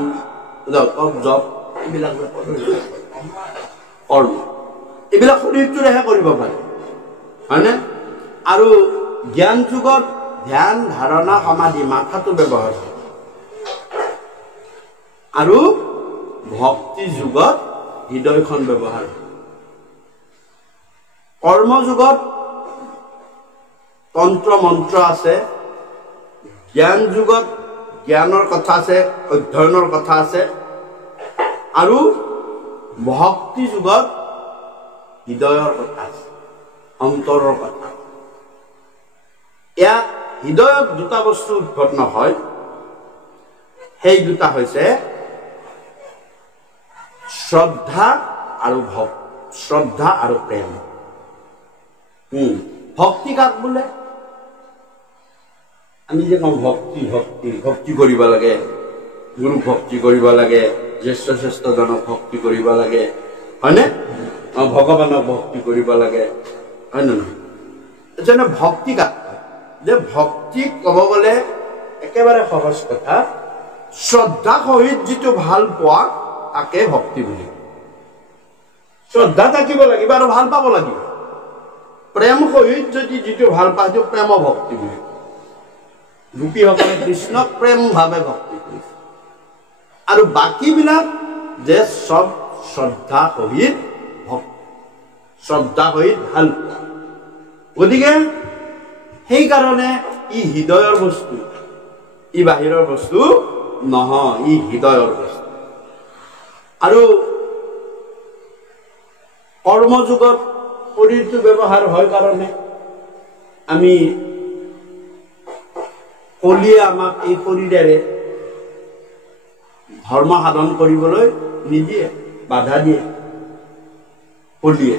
তপ জপ, এইবিলাক কৰ্ম, এইবিলাক শৰীৰটোৰেহে কৰিব পাৰে, হয়নে? আৰু জ্ঞান যুগত ধ্যান, ধাৰণা, সমাধি, মাথাটো ব্যৱহাৰ কৰে। আৰু ভক্তি যুগত হৃদয়খন ব্যৱহাৰ কৰে। কৰ্মযুগত তন্ত্ৰ মন্ত্ৰ আছে, জ্ঞান যুগত জ্ঞানৰ কথা আছে, অধ্যয়নৰ কথা আছে, আৰু ভক্তি যুগত হৃদয়ৰ কথা আছে, অন্তৰৰ কথা। ইয়াত হৃদয়ত দুটা বস্তু উৎপন্ন হয়, সেই দুটা হৈছে শ্ৰদ্ধা আৰু প্ৰেম। ভক্তি কাক বোলে? আমি যে কওঁ ভক্তি কৰিব লাগে, গুৰু ভক্তি কৰিব লাগে, জ্যেষ্ঠজনক ভক্তি কৰিব লাগে, হয়নে? ভগৱানক ভক্তি কৰিব লাগে, হয় নে নহয়? যেনে ভক্তি কাক? যে ভক্তিক ক'ব গ'লে একেবাৰে সহজ কথা, শ্ৰদ্ধা সহিত যিটো ভাল পোৱা তাকে ভক্তি বুলি। শ্ৰদ্ধা থাকিব লাগিব আৰু ভাল পাব লাগিব। প্ৰেম সহিত যদি যিটো ভাল পায় সেইটো প্ৰেম ভক্তি বুলি। গোপীসকলে কৃষ্ণক প্ৰেম ভাৱে ভক্তি কৰিছে, আৰু বাকীবিলাক যে চব শ্ৰদ্ধা সহিত ভাল পোৱা। গতিকে সেইকাৰণে ই হৃদয়ৰ বস্তু, ই বাহিৰৰ বস্তু নহয়, ই হৃদয়ৰ বস্তু। আৰু কৰ্মযুগত শৰীৰটো ব্যৱহাৰ হয় কাৰণে আমি কলিয়ে আমাক এই শৰীৰেৰে ধৰ্ম সাধন কৰিবলৈ নিদিয়ে, বাধা দিয়ে কলিয়ে।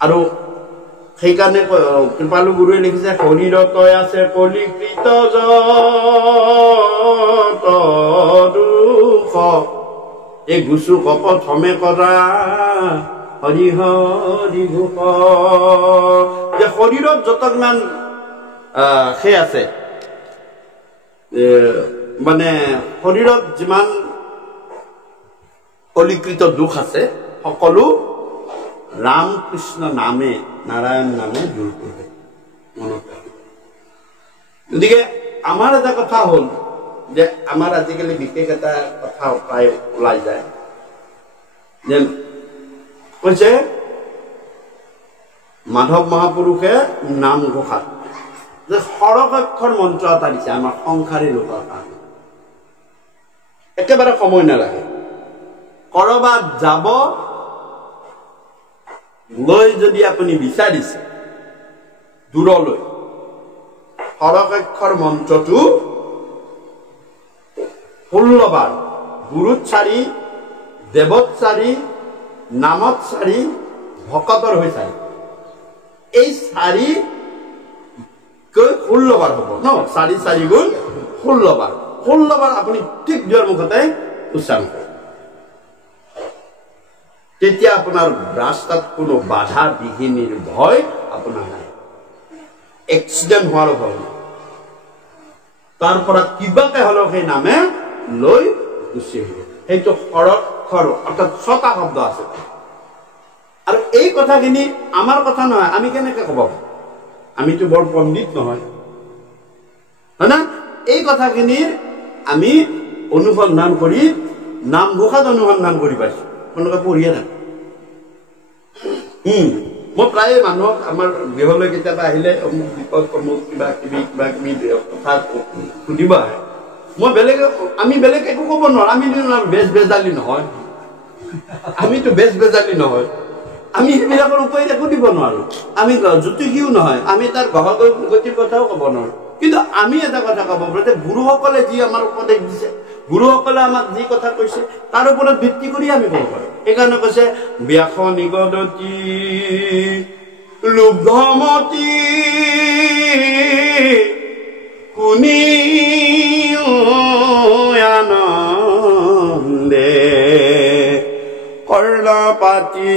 আৰু সেইকাৰণে কৃপালু গুৰুৱে লিখিছে শৰীৰত আছে কলিকৃত যত দুখ এই গুচু কপথমে কৰা হৰি হৰি ঘোষ যে শৰীৰত যতমান সেই আছে মানে শৰীৰত যিমান কলিকৃত দুখ আছে সকলো ৰাম কৃষ্ণ নামে নাৰায়ণ নামে দূৰ কৰে মনত গতিকে আমাৰ এটা কথা হ'ল যে আমাৰ আজিকালি বিশেষ এটা কথা প্ৰায় ওলাই যায় যে কৈছে মাধৱ মহাপুৰুষে নাম ঘোষাত যে সৰকাক্ষৰ মন্ত্ৰ এটা দিছে আমাৰ সংসাৰী লোকৰ কাৰণে একেবাৰে সময় নালাগে কৰবাত যাব লৈ যদি আপুনি বিচাৰিছে দূৰলৈ সৰকাক্ষৰ মন্ত্ৰটো 16 বাৰ গুৰুত 4 দেৱত 4 নামত 4 ভকতৰ হৈ 4 এই 4 কৈ 16 বাৰ হ'ব ন 4 4 গুণ 16 বাৰ 16 বাৰ আপুনি ঠিক দুৱাৰ মুখতে উচ্চাৰণ কৰে তেতিয়া আপোনাৰ ৰাস্তাত কোনো বাধা বিঘিনিৰ ভয় আপোনাৰ নাই এক্সিডেন্ট হোৱাৰ ভয় নাই তাৰ পৰা কিবাকে হলেও সেই নামে লৈ গুচি আহিব সেইটো সৰক্ষৰ অৰ্থাৎ 6টা শব্দ আছে আৰু এই কথাখিনি আমাৰ কথা নহয় আমি কেনেকৈ ক'ব আমিতো বৰ পণ্ডিত নহয় হয় না এই কথাখিনিৰ আমি অনুসন্ধান কৰি নাম ঘোষাত অনুসন্ধান কৰি পাইছো কোনোকে পঢ়িয়ে থাকো মই প্ৰায় মানুহক আমাৰ গৃহলৈ কেতিয়াবা আহিলে অমুক বিপদ অমুক কিবা কিবি কথা সুধিব আহে মই আমি বেলেগ একো ক'ব নোৱাৰো আমি বেজালি নহয় আমিতো বেজালি নহয় আমি সেইবিলাকৰ উপায় একো দিব নোৱাৰো আমি জ্যোতিষীও নহয় আমি তাৰ গতিৰ কথাও ক'ব নোৱাৰো কিন্তু আমি এটা কথা ক'ব পাৰো যে গুৰুসকলে যি আমাৰ উপদেশ দিছে গুৰুসকলে আমাক যি কথা কৈছে তাৰ ওপৰত ভিত্তি কৰি আমি ক'ব পাৰো সেইকাৰণে কৈছে ব্যাস নিগদতি লুব্ধমতি শুনি আনন্দে কৰ্ণপাতি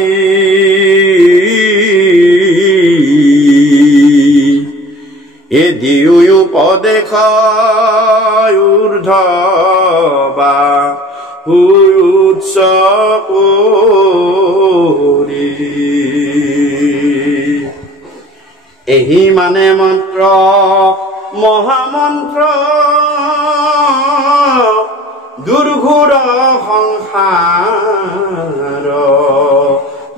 এ দিও পদেশ ঊৰ্ধ বা উৎস কৰি এহি মানে মন্ত্ৰ মহামন্ত্ৰ দুৰ্ঘোৰ সংসাৰ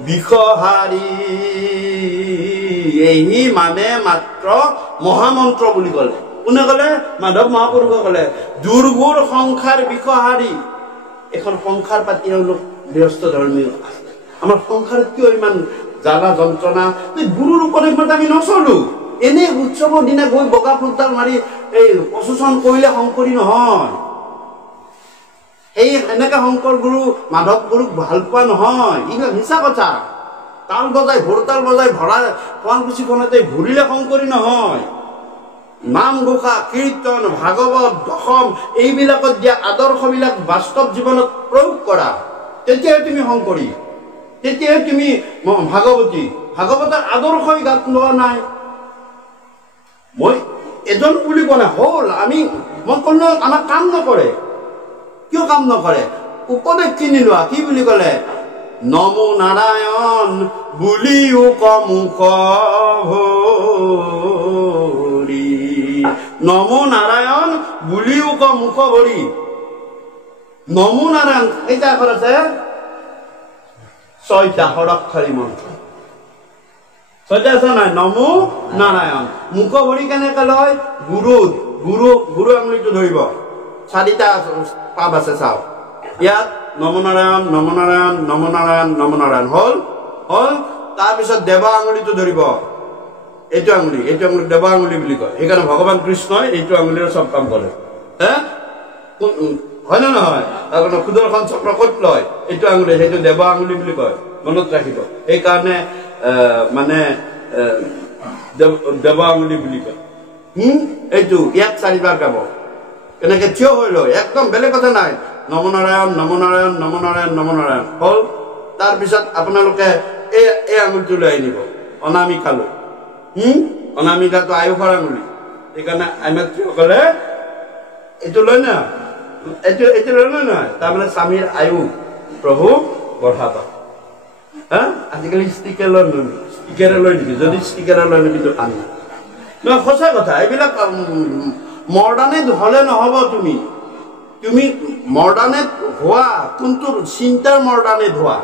বিষহাৰী এহি মানে মাত্ৰ মহামন্ত্ৰ বুলি ক'লে কোনে ক'লে মাধৱ মহাপুৰুষে ক'লে দুৰ্ঘোৰ সংসাৰ বিষহাৰী এখন সংসাৰ পাতি লোক ব্যস্ত ধৰ্মীয় আমাৰ সংসাৰত কিয় ইমান জ্বালা যন্ত্ৰণা গুৰুৰ উপদেশত আমি নচলো এনে উৎসৱৰ দিনা গৈ বগা ফুলডাল মাৰি এই প্ৰচেছন কৰিলে শংকৰী নহয় এই এনেকে শংকৰ গুৰু মাধৱ গুৰুক ভাল পোৱা নহয় এইবিলাক মিছা কথা তাল বজাই ভোৰতাল বজাই ভৰা শুৱালকুছিখনতে ঘূৰিলে শংকৰী নহয় নাম ঘোষা কীৰ্তন ভাগৱত দশম এইবিলাকত দিয়া আদৰ্শবিলাক বাস্তৱ জীৱনত প্ৰয়োগ কৰা তেতিয়াহে তুমি শংকৰী তেতিয়াহে তুমি ভাগৱতী ভাগৱতৰ আদৰ্শই গাত লোৱা নাই মই এজন বুলি কোৱা নাই হ'ল আমি মই ক'লো আমাৰ কাম নকৰে কিয় কাম নকৰে উপদেশ কিনি লোৱা কি বুলি ক'লে নমো নাৰায়ণ বুলিও কমুখ ভৰি নমো নাৰায়ণ বুলিও কমুখ ভৰি নমো নাৰায়ণ কেইটা আখৰ আছে 6টা হৰক্ষৰী মন্ত্ৰ 6টা আছে নাই নমো নাৰায়ণ মুখ ভৰি কেনেকে লয় গুৰু আঙুলিটো ধৰিব 4টা পাব আছে চাও ইয়াত নমো নাৰায়ণ নমো নাৰায়ণ নমো নাৰায়ণ নমো নাৰায়ণ হল তাৰপিছত দেৱা আঙুলিটো ধৰিব এইটো আঙুলি দেৱা আঙুলি বুলি কয় সেইকাৰণে ভগৱান কৃষ্ণই এইটো আঙুলিৰ সব কাম কৰে হয় না নহয় তাৰমানে সুদৰ্শন চক্ৰ ক'ত লয় এইটো আঙুলি সেইটো দেৱা আঙুলি বুলি কয় মনত ৰাখিব সেইকাৰণে মানে দেৱ আঙুলি বুলি কয় এইটো ইয়াত 4 বাৰ গাব এনেকে থিয় হৈ লৈ একদম বেলেগ কথা নাই নম নাৰায়ণ নম নাৰায়ণ নম নাৰায়ণ নম নাৰায়ণ হ'ল তাৰপিছত আপোনালোকে এই আঙুলিটো লৈ আনিব অনামিকালৈ অনামিকাটো আয়ুষৰ আঙুলি সেইকাৰণে আইমাতৃসকলে এইটো লৈ না এইটো লৈ নহয় তাৰমানে স্বামীৰ আয়ু প্ৰভু বঢ়াবা আজিকালি ষ্টিকাৰে লৈ দিবি যদি ষ্টিকাৰে লৈ নিবি তো কাম নাই নহয় সঁচা কথা এইবিলাক মডাৰ্ণেট হলে নহব তুমি মডাৰ্ণেট হোৱা কোনটো চিন্তাৰ মডাৰ্ণেট হোৱা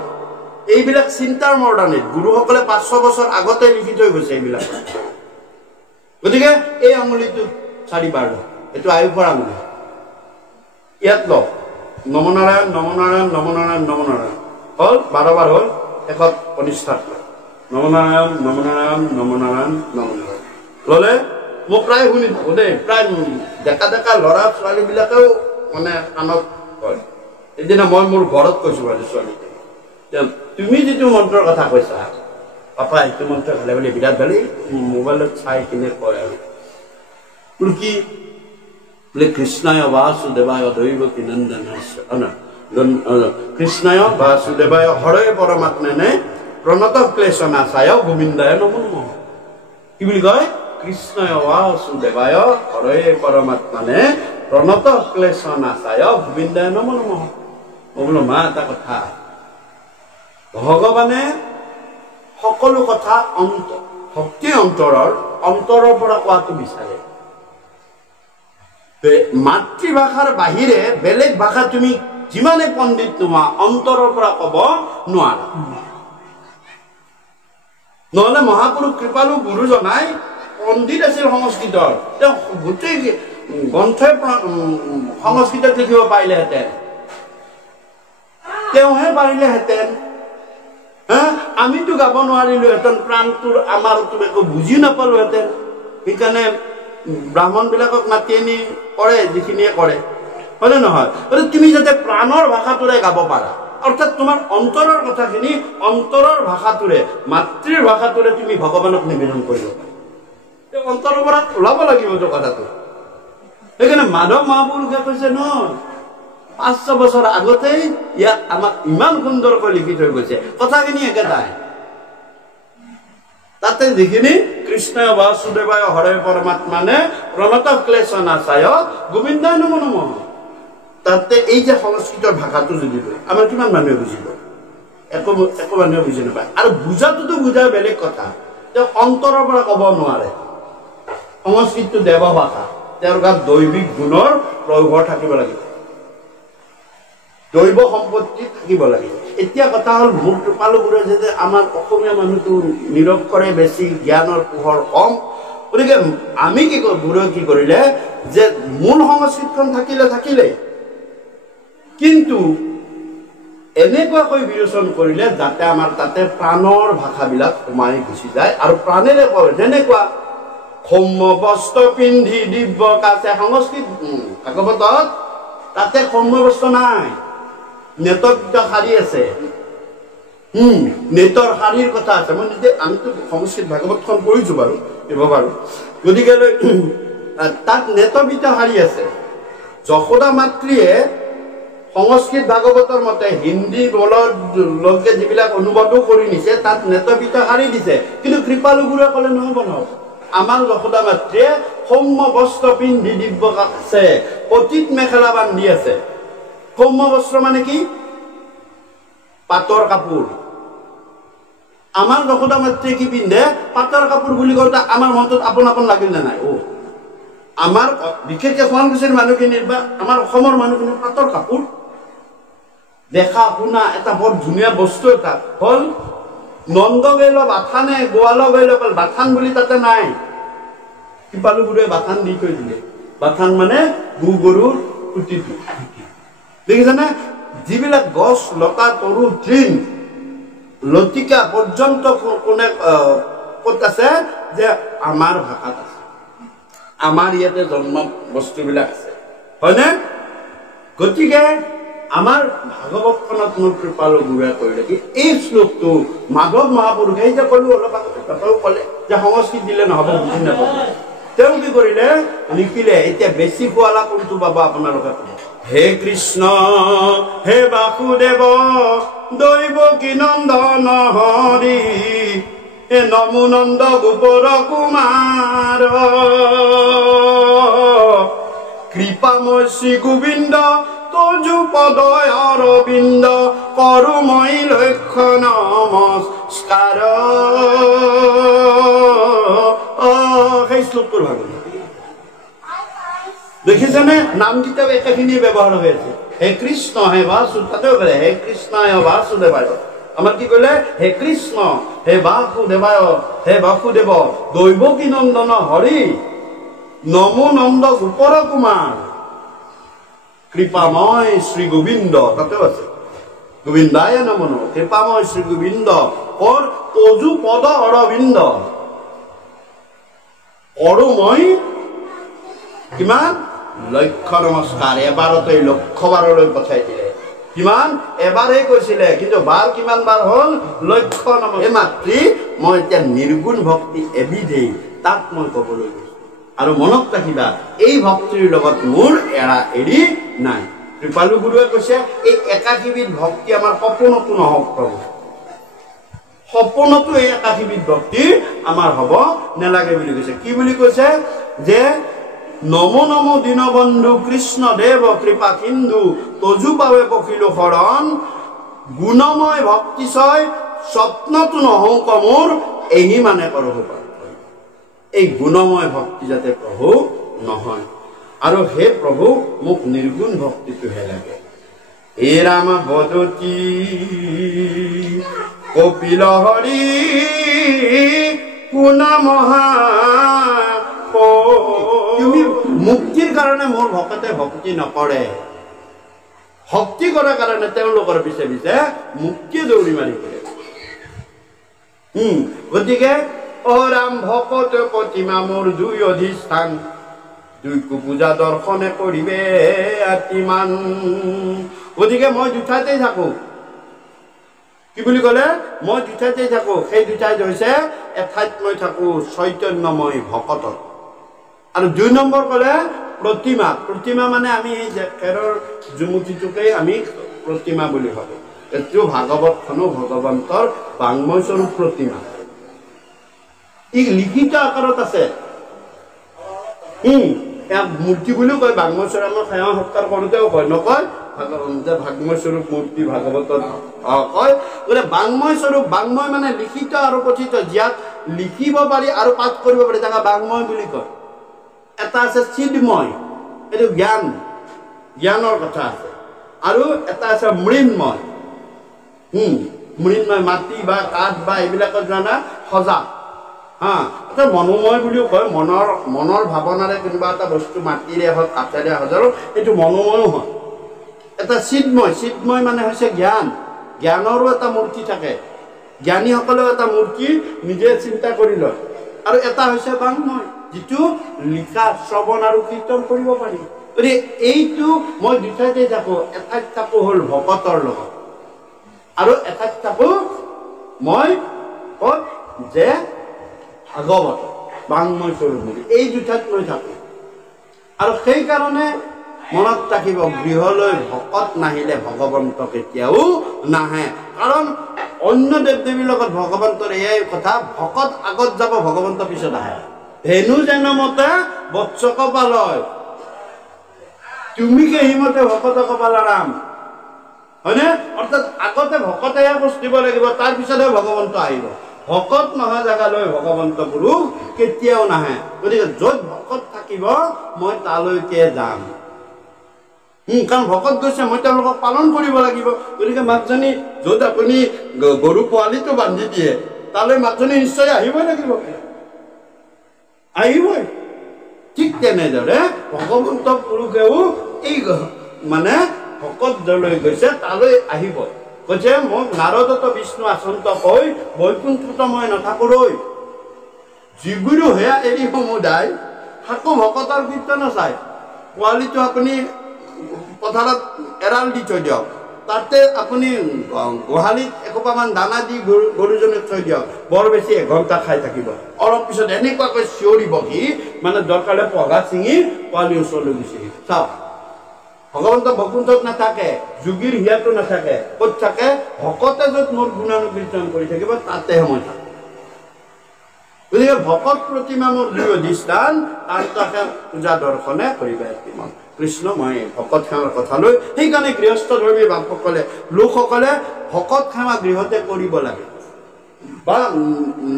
এইবিলাক চিন্তাৰ মডাৰ্ণেট গুৰুসকলে 500 বছৰ আগতে লিখি থৈ গৈছে এইবিলাক গতিকে এই আঙুলিটো 4 বাৰ এইটো আয়ুষৰ আঙুলি ইয়াত ল নম নাৰায়ণ নম নাৰায়ণ নম নাৰায়ণ নম নাৰায়ণ হ'ল 12 বাৰ হ'ল শেষত কনিষ্ঠাত নম নাৰায়ণ নম নাৰায়ণ নম নাৰায়ণ নম নাৰায়ণ ললে মই প্ৰায় শুনি থাকো দেই প্ৰায় ডেকা ডেকা ল'ৰা ছোৱালীবিলাকেও মানে কাণত কয় এদিনা মই মোৰ ঘৰত কৈছো বাৰু ছোৱালীক তুমি যিটো মন্ত্ৰৰ কথা কৈছা পাপা এইটো মন্ত্ৰ ভালে বুলি বিৰাট ভালে মোবাইলত চাই কিনে কয় আৰু তোৰ কি বোলে কৃষ্ণায় বাসুদেৱায় দৈৱকী নন্দন কৃষ্ণায় বাসুদেৱায় হৰে পৰমাত্মনে প্ৰণত ক্লেশনাশায় গোবিন্দায় নমো নমঃ কি বুলি কয় কৃষ্ণায় বাসুদেৱায় হৰে পৰমাত্মনে প্ৰণত ক্লেশনাশায় গোবিন্দায় নমো নমঃ মই বোলো মা এটা কথা ভগৱানে সকলো কথা ভক্তি অন্তৰৰ পৰা কোৱাটো বিচাৰে মাতৃভাষাৰ বাহিৰে বেলেগ ভাষা তুমি যিমানে পণ্ডিত নোহোৱা অন্তৰৰ পৰা ক'ব নোৱাৰা নহলে মহাপুৰুষ কৃপালু গুৰুজনাই পণ্ডিত আছিল সংস্কৃতৰ তেওঁ গোটেই গ্ৰন্থই সংস্কৃতত লিখিব পাৰিলেহেঁতেন তেওঁহে পাৰিলেহেঁতেন আমিতো গাব নোৱাৰিলোহেঁতেন প্ৰাণটোৰ আমাৰতো একো বুজি নাপালোহেঁতেন সেইকাৰণে ব্ৰাহ্মণ বিলাকক মাতি আনি কৰে যিখিনিয়ে কৰে হয়নে নহয় তুমি যাতে প্ৰাণৰ ভাষাটোৰে গাব পাৰা অৰ্থাৎ তোমাৰ অন্তৰৰ কথাখিনি অন্তৰৰ ভাষাটোৰে মাতৃৰ ভাষাটোৰে তুমি ভগৱানক নিবেদন কৰিব পাৰা অন্তৰৰ পৰা ওলাব লাগিব এইটো কথাটো সেইকাৰণে মাধৱ মহাপুৰুষে কৈছে নহয় 500 বছৰ আগতেই ইয়াত আমাক ইমান সুন্দৰকৈ লিখি থৈ গৈছে কথাখিনি একেটাই তাতে যিখিনি কৃষ্ণ বাসুদেৱায় হৰে পৰমাত্মনে প্ৰণত ক্লেশনাশায় গোবিন্দায় নমো নমঃ তাতে এই যে সংস্কৃতৰ ভাষাটো যদি আমাৰ কিমান মানুহে বুজিব একো মানুহে বুজি নাপায় আৰু বুজাটোতো বুজা বেলেগ কথা তেওঁ অন্তৰৰ পৰা ক'ব নোৱাৰে সংস্কৃতটো দেৱ ভাষা তেওঁৰ গাত দৈবিক গুণৰ প্ৰয়োভৰ থাকিব লাগিব দৈৱ সম্পত্তি থাকিব লাগিব এতিয়া কথা হ'ল মোৰ কৃপালুগুৰে যে আমাৰ অসমীয়া মানুহটো নিৰক্ষৰে বেছি জ্ঞানৰ পোহৰ কম গতিকে আমি কি গুৰুৱে কি কৰিলে যে মূল সংস্কৃতখন থাকিলে কিন্তু এনেকুৱাকৈ বিৰোচন কৰিলে যাতে আমাৰ তাতে প্ৰাণৰ ভাষাবিলাক সোমাই গুচি যায় আৰু প্ৰাণেৰে কয় যেনেকুৱা সৌম্য বস্ত্ৰ পিন্ধি দিব্য কাছে সংস্কৃত ভাগৱতত তাতে সৌম্য বস্ত্ৰ নাই নেতবিত শাৰী আছে নেতৰ শাৰীৰ কথা আছে মই নিজে আমিতো সংস্কৃত ভাগৱতখন পঢ়িছো বাৰু গতিকে তাত নেতবিত শাৰী আছে যশোদা মাতৃয়ে সংস্কৃত ভাগৱতৰ মতে হিন্দী বলকে যিবিলাক অনুবাদো কৰি নিছে তাত নেতবিত শাৰী দিছে কিন্তু কৃপালুগুৰে ক'লে নহ'ব আমাৰ যশোদা মাতৃয়ে সৌম্য বস্ত্ৰ পিন্ধি দিব্য কাছে পতিত মেখেলা বান্ধি আছে সৌম্য বস্ত্ৰ মানে কি পাটৰ কাপোৰ আমাৰ যশোদা মাতৃয়ে কি পিন্ধে পাটৰ কাপোৰ বুলি কওঁতে আমাৰ মনটোত আপোন লাগিল নে নাই আমাৰ বিশেষকৈ শুৱালকুছিৰ মানুহখিনিৰ বা আমাৰ অসমৰ মানুহখিনিৰ পাটৰ কাপোৰ দেখা শুনা এটা বৰ ধুনীয়া বস্তু এটা হ'ল নন্দ গৈল বাথানে গোৱাল গৈল অকল বাথান বুলি তাতে নাই কৃপালুগুৰুৱে বাথান দি থৈ দিলে বাথান মানে গৰুৰ খুঁটিটো দেখিছেনে যিবিলাক গছ লতা তৰু তৃণ লতিকা পৰ্যন্ত কোনে ক'ত আছে যে আমাৰ ভাষাত আছে আমাৰ ইয়াতে জন্ম বস্তুবিলাক আছে হয়নে গতিকে আমাৰ ভাগৱতখনত মোৰ কৃপালুগুৰুৱে কৰিলে কি এই শ্লোকটো মাধৱ মহাপুৰুষে যে ক'লো অলপ আগতে কথাও ক'লে যে সংস্কৃত দিলে নহ'ব বুজি নাপাব তেওঁ কি কৰিলে লিখিলে এতিয়া বেছি শুৱালা কোনটো পাবা আপোনালোকে হে কৃষ্ণ হে বাসুদেৱ দৈৱকী নন্দন হৰি হে নমো নন্দ গোপৰ কুমাৰ কৃপাময় শ্ৰী গোবিন্দ তজু পদয় অৰবিন্দ কৰো মই লক্ষ্য নমস্কাৰ সেই শ্লোকটোৰ ভাগ দেখিছেনে নামকেইটা একেখিনি ব্যৱহাৰ হৈ আছে হে কৃষ্ণ হে বাসু তাতেও ক'লে হে কৃষ্ণ হে বাসুদেৱায় আমাৰ কি ক'লে হে কৃষ্ণ হে বাসুদেৱায় হে বাসুদেৱ দৈৱকী নন্দন হৰি নমো নন্দ গোপৰ কুমাৰ কৃপাময় শ্ৰী গোবিন্দ তাতেও আছে গোবিন্দায় নমো কৃপাময় শ্ৰী গোবিন্দ কৰ তজু পদ অৰবিন্দ কৰো মই কিমান লক্ষ্য নমস্কাৰ এবাৰতে লক্ষ্য বাৰলৈ পঠাই দিলে কিমান এবাৰহে কৈছিলে কিন্তু বাৰ কিমান বাৰ হ'ল লক্ষ্য নমস্কাৰ মাতৃ মই এতিয়া নিৰ্গুণ ভক্তি এবিধেই তাক মই ক'বলৈ গৈছো আৰু মনত ৰাখিবা এই ভক্তিৰ লগত মোৰ এৰা এৰি নাই কৃপালু গুৰুৱে কৈছে এই একাকীবিধ ভক্তি আমাৰ সপোনতো নহওক প্ৰভু সপোনতো এই একাকীবিধ ভক্তি আমাৰ হ'ব নেলাগে বুলি কৈছে কি বুলি কৈছে যে নমো নমো দীনবন্ধু কৃষ্ণ দেৱ কৃপা সিন্ধু তজু পাৱে পখিলো শৰণ গুণময় ভক্তিশয় স্বপ্নতো নহওক মোৰ এহি মানে কৰহো এই গুণময় ভক্তি যাতে প্ৰভু নহয় আৰু হে প্ৰভু মোক নিৰ্গুণ ভক্তিটোহে লাগে হে ৰাম বদতি কপিল হৰি পুন মহা তুমি মুক্তিৰ কাৰণে মোৰ ভকতে ভক্তি নকৰে ভক্তি কৰাৰ কাৰণে তেওঁলোকৰ পিছে পিছে মুক্তি দৌৰি মাৰি কৰে গতিকে অ ৰাম ভকত প্ৰতিমা মোৰ দুই অধিষ্ঠান দুইকো পূজা দৰ্শনে কৰিবে আতিমান গতিকে মই দুঠাইতেই থাকো কি বুলি ক'লে মই দুঠাইতেই থাকো সেই দুঠাইত হৈছে এঠাইত মই থাকো চৈতন্যময় ভকতত আৰু দুই নম্বৰ ক'লে প্ৰতিমা প্ৰতিমা মানে আমি এই খেৰৰ জুমুঠিটোকেই আমি প্ৰতিমা বুলি ভাবো এইটো ভাগৱতখনো ভগৱন্তৰ বাংময় স্বৰূপ প্ৰতিমা ই লিখিত আকাৰত আছে মূৰ্তি বুলিও কয় বাংময় স্বৰূপ আমাৰ সেৱা সৎকাৰ কৰোঁতেও কয় নকয় যে ভাগময় স্বৰূপ মূৰ্তি ভাগৱতত কয় বোলে বাংময় স্বৰূপ বাংময় মানে লিখিত আৰু কথিত ইয়াত লিখিব পাৰি আৰু পাঠ কৰিব পাৰি তাক বাংময় বুলি কয় এটা আছে চিদময় এইটো জ্ঞান জ্ঞানৰ কথা আছে আৰু এটা আছে মৃন্ময় মৃন্ময় মাটি বা কাঠ বা এইবিলাকত জানা সজা এটা মনোময় বুলিও কয় মনৰ ভাৱনাৰে কোনোবা এটা বস্তু মাটিৰে হওক কাঠেৰে সজাৰো এইটো মনোময়ো হয় এটা চিদময় মানে হৈছে জ্ঞান জ্ঞানৰো এটা মূৰ্তি থাকে জ্ঞানীসকলেও এটা মূৰ্তি নিজে চিন্তা কৰি লয় আৰু এটা হৈছে বাংময় যিটো লিখা শ্ৰৱণ আৰু কীৰ্তন কৰিব পাৰি গতিকে এইটো মই দুঠাইতে থাকো এঠাইত থাকো হ'ল ভকতৰ লগত আৰু এঠাইত থাকো মই ক'ত যে ভাগৱত বাংময় স্বৰূপ এই দুঠাইত মই থাকো আৰু সেইকাৰণে মনত ৰাখিব গৃহলৈ ভকত নাহিলে ভগৱন্ত কেতিয়াও নাহে কাৰণ অন্য দেৱ দেৱীৰ লগত ভগৱন্তৰ এয়াই কথা ভকত আগত যাব ভগৱন্ত পিছত আহে ধেনু যেন মতে বৎসক পালয় তুমি সেইমতে ভকতক পালাৰাম হয়নে অৰ্থাৎ আগতে ভকতেহে খোজ দিব লাগিব তাৰ পিছতহে ভগৱন্ত আহিব ভকত নহয় জেগালৈ ভগৱন্ত পুৰুষ কেতিয়াও নাহে গতিকে য'ত ভকত থাকিব মই তালৈকে যাম কাৰণ ভকত গৈছে মই তেওঁলোকক পালন কৰিব লাগিব গতিকে মাকজনী য'ত আপুনি গৰু পোৱালিটো বান্ধি দিয়ে তালৈ মাকজনী নিশ্চয় আহিবই লাগিব আহিবই ঠিক তেনেদৰে ভগৱন্ত পুৰুষেও এই মানে ভকত যলৈ গৈছে তালৈ আহিব কৈছে মোক নাৰদত বিষ্ণু আচন্ত কৈ বৈকুণ্ঠত মই নাথাকোঁৰৈ যিগুৰু হেয়া এৰি সমুদায় থাকো ভকতৰ কীৰ্তন চাই পোৱালিটো আপুনি পথাৰত এৰাল দি থৈ দিয়ক তাতে আপুনি গোহালিত এসোপামান দানা দি গৰুজনীক থৈ দিয়ক, বৰ বেছি এঘণ্টা খাই থাকিব, অলপ পিছত এনেকুৱাকৈ চিঞৰিব সি, মানে দৰকাৰে পঘা ছিঙি পোৱালিৰ ওচৰলৈ গুচি আহিব। চাওক, ভগৱন্ত বৈকুণ্ঠত নাথাকে, যোগীৰ হিয়াতো নাথাকে, ক'ত থাকে? ভকতে য'ত মোৰ গুণানুকীৰ্তন কৰি থাকিব তাতেহে মই থাকোঁ। গতিকে ভকত প্ৰতিমা মোৰ দুই অধিষ্ঠান, তাকে পূজা দৰ্শনে কৰিবা মন। কৃষ্ণ মই ভকত সেৱাৰ কথা লৈ, সেইকাৰণে গৃহস্থ ধৰ্মী বাপসকলে লোকসকলে ভকত সেৱা গৃহতে কৰিব লাগে, বা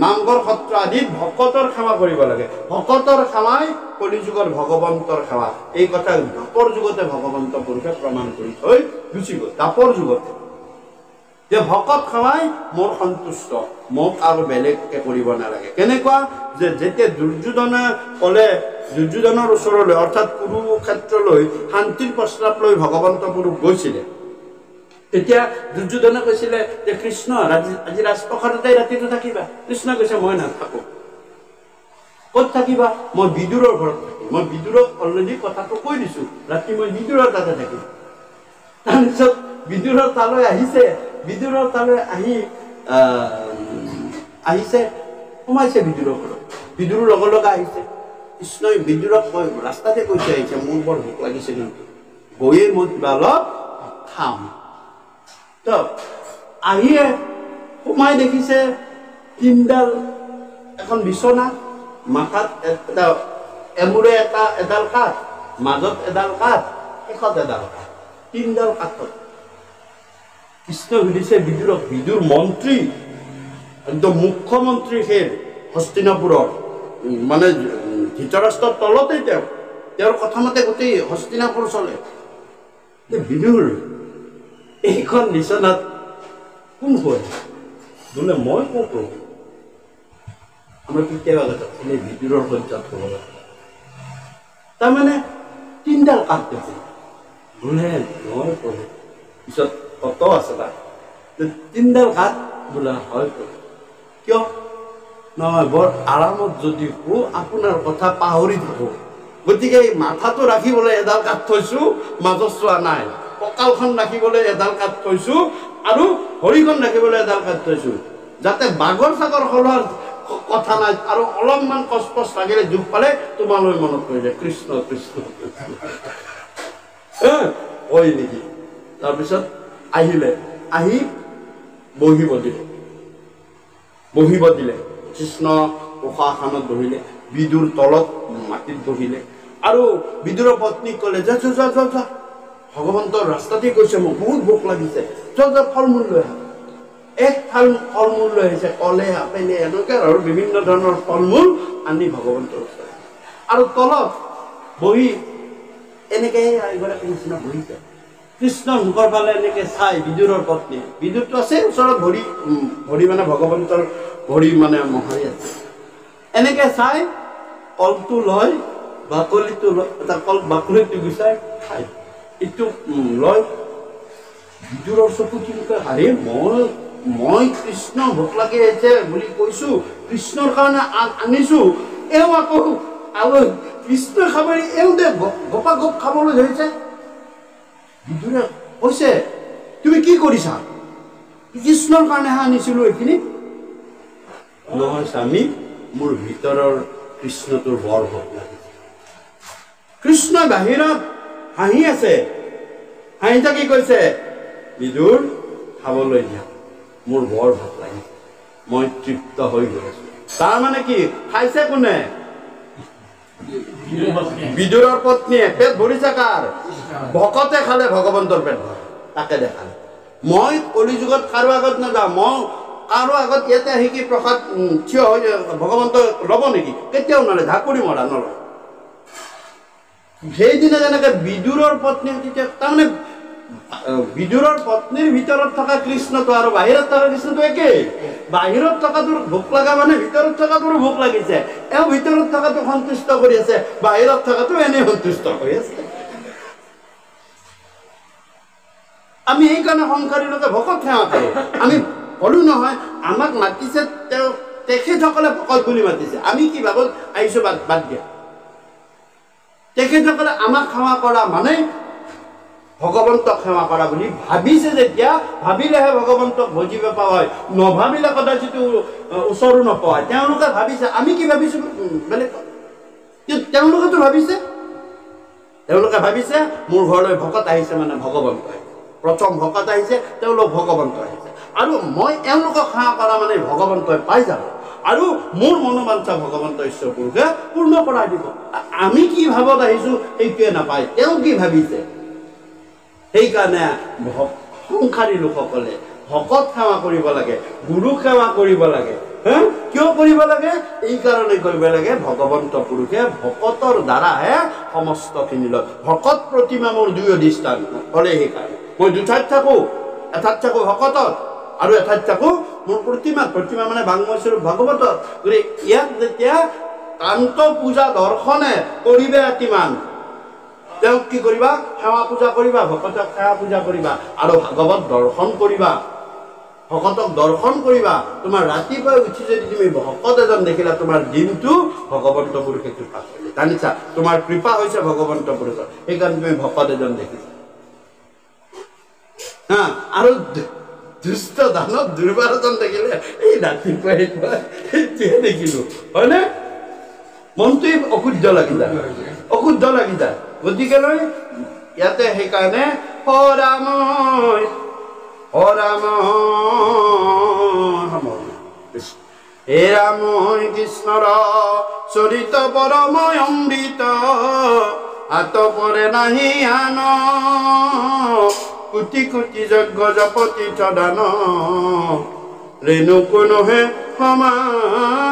নামঘৰ সত্ৰ আদিত ভকতৰ সেৱা কৰিব লাগে। ভকতৰ সেৱাই কলিযুগৰ ভগৱন্তৰ সেৱা, এই কথা দাপৰ যুগতে ভগৱন্ত পুৰুষে প্ৰমাণ কৰি থৈ গুচি গ'ল। দাপৰ যুগতে যে ভকত সেৱাই মোৰ সন্তুষ্ট, মোক আৰু বেলেগকে কৰিব নালাগে। কেনেকুৱা যে যেতিয়া দুৰ্যোধনে ক'লে, দুৰ্যোধনৰ ওচৰলৈ অৰ্থাৎ কুৰুক্ষেত্ৰলৈ শান্তিৰ প্ৰস্তাৱ লৈ ভগৱন্ত পুৰুষ গৈছিলে, তেতিয়া দুৰ্যোধনে কৈছিলে যে কৃষ্ণ আজি ৰাজপ্ৰসাদতে ৰাতিটো থাকিবা। কৃষ্ণ কৈছে মই নাথাকো। ক'ত থাকিবা? মই বিদুৰৰ ঘৰত থাকিম। মই বিদুৰক অলৰেডি কথাটো কৈ দিছো, ৰাতি মই বিদুৰৰ তাতে থাকিম। তাৰপিছত বিদুৰৰ তালৈ আহিছে, বিদুৰৰ তালৈ আহিছে, সোমাইছে বিদুৰৰ ঘৰত, বিদুৰৰ লগে লগে আহিছে। কৃষ্ণই বিদুৰক ৰাস্তাতে কৈছে আহিছে, মোৰ বৰ ভোক লাগিছে, কিন্তু গৈয়ে মই কিবা অলপ খাম। তো আহিয়ে সোমাই দেখিছে তিনডাল এখন বিচনা, মাথাত এমূৰে এডাল কাঠ, মাজত এডাল কাঠ, শেষত এডাল কাঠ, তিনডাল কাঠত। কৃষ্ণ সুধিছে বিদুৰক, বিদুৰ মন্ত্ৰী, একদম মুখ্যমন্ত্ৰী সেই হস্তিনাপুৰৰ, মানে ধৃতৰাষ্ট্ৰৰ তলতেই তেওঁৰ কথা মতে গোটেই হস্তিনাপুৰ চলে। বিদুৰ এইখন বিচনাত কোন হয়? বোলে মই কওঁ। আমাৰ কেতিয়াবা এনে বিদুৰৰ সজ্জাত হ'ব লাগে, তাৰমানে তিনডাল কাঠ দেখে, বোলে মই কওঁ। পিছত কত আছে তাত তিনডাল কাঠ, বোলে হয় কওঁ। কিয়? নহয়, বৰ আৰামত যদি আপোনাৰ কথা পাহৰি থাকো, গতিকে এই মাথাটো ৰাখিবলৈ এডাল কাঠ থৈছো, মাজত চোৱা নাই, কঁকালখন ৰাখিবলৈ এডাল কাঠ থৈছো, আৰু ভৰিখন ৰাখিবলৈ এডাল কাঠ থৈছো, যাতে বাগৰ চাগৰ সলোৱাৰ কথা নাই, আৰু অলপমান কষ্ট লাগিলে দুখ পালে তোমালৈ মনত পৰি যায় কৃষ্ণ কৃষ্ণ কৈ নেকি। তাৰপিছত আহিলে, আহি বহিব দিলে, কৃষ্ণ উষাসনত বহিলে, বিদুৰ তলত মাটিত বহিলে, আৰু বিদুৰৰ পত্নীক ক'লে যা যা যা যা যা, ভগৱন্তৰ ৰাস্তাতে কৈছে মোক বহুত ভোক লাগিছে, যা যা ফল মূল লৈ আহা। এক ফল মূল লৈ আহিছে, কলে আপেলে এনেকৈ আৰু বিভিন্ন ধৰণৰ ফল মূল আনি ভগৱন্তৰ ওচৰত, আৰু তলত বহি এনেকৈ এগৰাকী নিচিনা বহিছে। কৃষ্ণ মুখৰ ফালে এনেকৈ চাই বিদুৰৰ পত্নী, বিদুৰটো আছে ওচৰত, ভৰি মানে ভগৱন্তৰ ভৰি মানে মহাৰি আছে, এনেকৈ চাই কলটো লয়, বাকলিটো লয়, এটা কল বাকলিটো গুচাই খাই, ইটো লয়। বিদুৰৰ চকু কেনেকৈ হাৰে, মই কৃষ্ণ ভোক লাগি আহিছে বুলি কৈছো, কৃষ্ণৰ কাৰণে আনিছো, এওঁ আকৌ কৃষ্ণ খাবলৈ এওঁ দে গপা গপ খাবলৈ ধৰিছে। বিদুৰে কৈছে তুমি কি কৰিছা? কৃষ্ণৰ কাৰণেহে আনিছিলো এইখিনি। নহয় স্বামী, মোৰ ভিতৰৰ কৃষ্ণটোৰ বৰ ভোক লাগিছে। কৃষ্ণ বাহিৰত হাঁহি আছে, হাঁহি থাকি কৈছে বিদুৰ খাবলৈ দিয়া, মোৰ বৰ ভোক লাগিছে, মই তৃপ্ত হৈ গৈছো। তাৰমানে কি খাইছে কোনে? বিদুৰৰ পত্নীয়ে। পেট ভৰিছে কাৰ? ভকতে খালে ভগৱন্তৰ পেট ভৰে, তাকে দেখালে। মই কলিযুগত কাৰো আগত নাযাওঁ, মই কাৰো আগত ইয়াতে আহি কি প্ৰসাদ থিয় হৈ ভগৱন্ত ল'ব নেকি? কেতিয়াও নলয়, ঢাকুৰি মৰা নলয়। সেইদিনা যেনেকে বিদুৰৰ পত্নী, তেতিয়া তাৰমানে বিদুৰৰ পত্নীৰ ভিতৰত থকা কৃষ্ণটো আৰু বাহিৰত থকা কৃষ্ণটো একেই। বাহিৰত থকাটোৰ ভোক লগা মানে ভিতৰত থকাটোৰো ভোক লাগিছে, এওঁ ভিতৰত থকাটো সন্তুষ্ট কৰি আছে, বাহিৰত থকাটো এনেই সন্তুষ্ট কৰি আছে। আমি এইকাৰণে সংসাৰী লোকে ভকত সেৱা কৰো। আমি কলো নহয়, আমাক মাতিছে তেখেতসকলে ভকত বুলি মাতিছে, আমি কি ভাবো আহিছো বাদ দিয়া। তেখেতসকলে আমাক সেৱা কৰা মানে ভগৱন্তক সেৱা কৰা বুলি ভাবিছে যেতিয়া ভাবিলেহে ভগৱন্তক বুজিব পোৱা হয় নভাবিলে কদাচিত ওচৰো নপোৱা তেওঁলোকে ভাবিছে আমি কি ভাবিছো বেলেগ তেওঁলোকেতো ভাবিছে মোৰ ঘৰলৈ ভকত আহিছে মানে ভগৱন্ত প্ৰথম ভকত আহিছে তেওঁলোক ভগৱন্ত আহিছে আৰু মই এওঁলোকক সেৱা কৰা মানে ভগৱন্তই পাই যাব আৰু মোৰ মনোবাঞ্ছা ভগৱন্ত ঈশ্বৰ পুৰুষে পূৰ্ণ কৰাই দিব আমি কি ভাবত আহিছো সেইটোৱে নাপায় তেওঁ কি ভাবিছে সেইকাৰণে সংসাৰী লোকসকলে ভকত সেৱা কৰিব লাগে গুৰু সেৱা কৰিব লাগে কিয় কৰিব লাগে এই কাৰণে কৰিব লাগে ভগৱন্ত পুৰুষে ভকতৰ দ্বাৰাহে সমস্তখিনি লয় ভকত প্ৰতিমা মোৰ দুই অধিষ্ঠান হ'লে সেইকাৰণে মই দুঠাইত থাকো এঠাইত থাকো ভকতত আৰু এঠাইত থাকো মোৰ প্ৰতিমা মানে বাংমস্বৰূপ ভগৱতত গতিকে ইয়াত যেতিয়া কান্ত পূজা দৰ্শনে কৰিবে কিমান তেওঁক কি কৰিবা সেৱা পূজা কৰিবা ভকতক সেৱা পূজা কৰিবা আৰু ভাগৱত দৰ্শন কৰিবা ভকতক দৰ্শন কৰিবা তোমাৰ ৰাতিপুৱা উঠি যদি তুমি ভকত এজন দেখিলা তোমাৰ দিনটো ভগৱন্ত পুৰুষে কৃপা কৰিলে জানিছা তোমাৰ কৃপা হৈছে ভগৱন্ত পুৰুষৰ সেইকাৰণে তুমি ভকত এজন দেখিছা আৰু দুষ্ট দানৱ দুৰ্বাৰ এজন দেখিলে এই ৰাতিপুৱা সেইটোৱে দেখিলো হয়নে মনটোৱে অশুদ্ধ লাগি যায় গতিকে ইয়াতে সেইকাৰণে ৰাম হে ৰাম কৃষ্ণৰ চৰিত পৰময় অমৃত আত পৰে নাহি আন কোটি কোটি যজ্ঞ জপতি দান ৰেণু কোনোহে সমান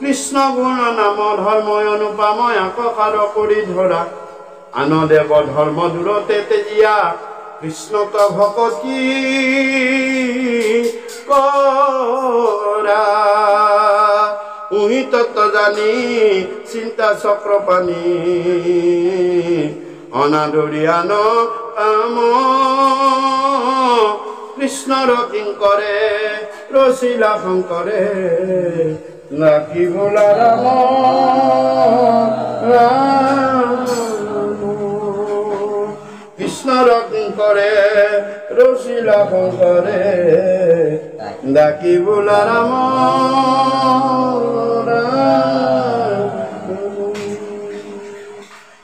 কৃষ্ণ গুণ নাম ধৰ্ময় অনুপময় আকসাৰ কৰি ধৰা আন দেৱ ধৰ্ম দূৰতে তেজিয়া কৃষ্ণত ভকতি কৰা উহিতত জানি চিন্তা চক্ৰ পানী অনাদৰিয়ান কাম কৃষ্ণৰ কিংকৰে ৰচিলা শংকৰে নাকি বোলা ৰাম কৃষ্ণৰ কিংকৰে ৰচিলা শংকৰে নাকি বোলা ৰাম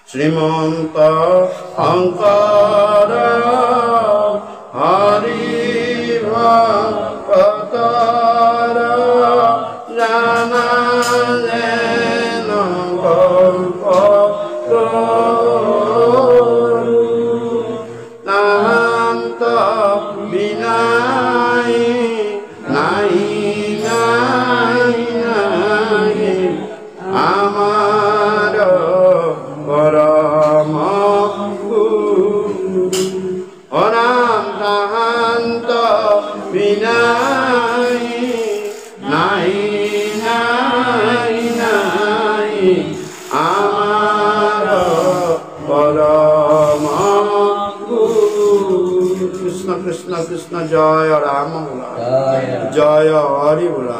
শ্ৰীমন্ত শংকৰ হৰি ভকতৰ জানা যেন গল্প নাহান্ত বিনাই নাই আমাৰ পৰম অনাম তাহান্ত বিনাই নাই আমাৰ পৰম কৃষ্ণ কৃষ্ণ কৃষ্ণ জয় ৰাম বোলা জয় হৰি বোলা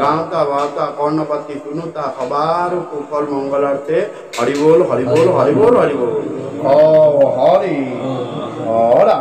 গাঁওতা বাৰ্তা কৰ্ণপাতি শুনোতা সবাৰ কুশল মংগলাৰ্থে হৰি বল হৰি বল হৰি বল হৰি বল হৰি হৰা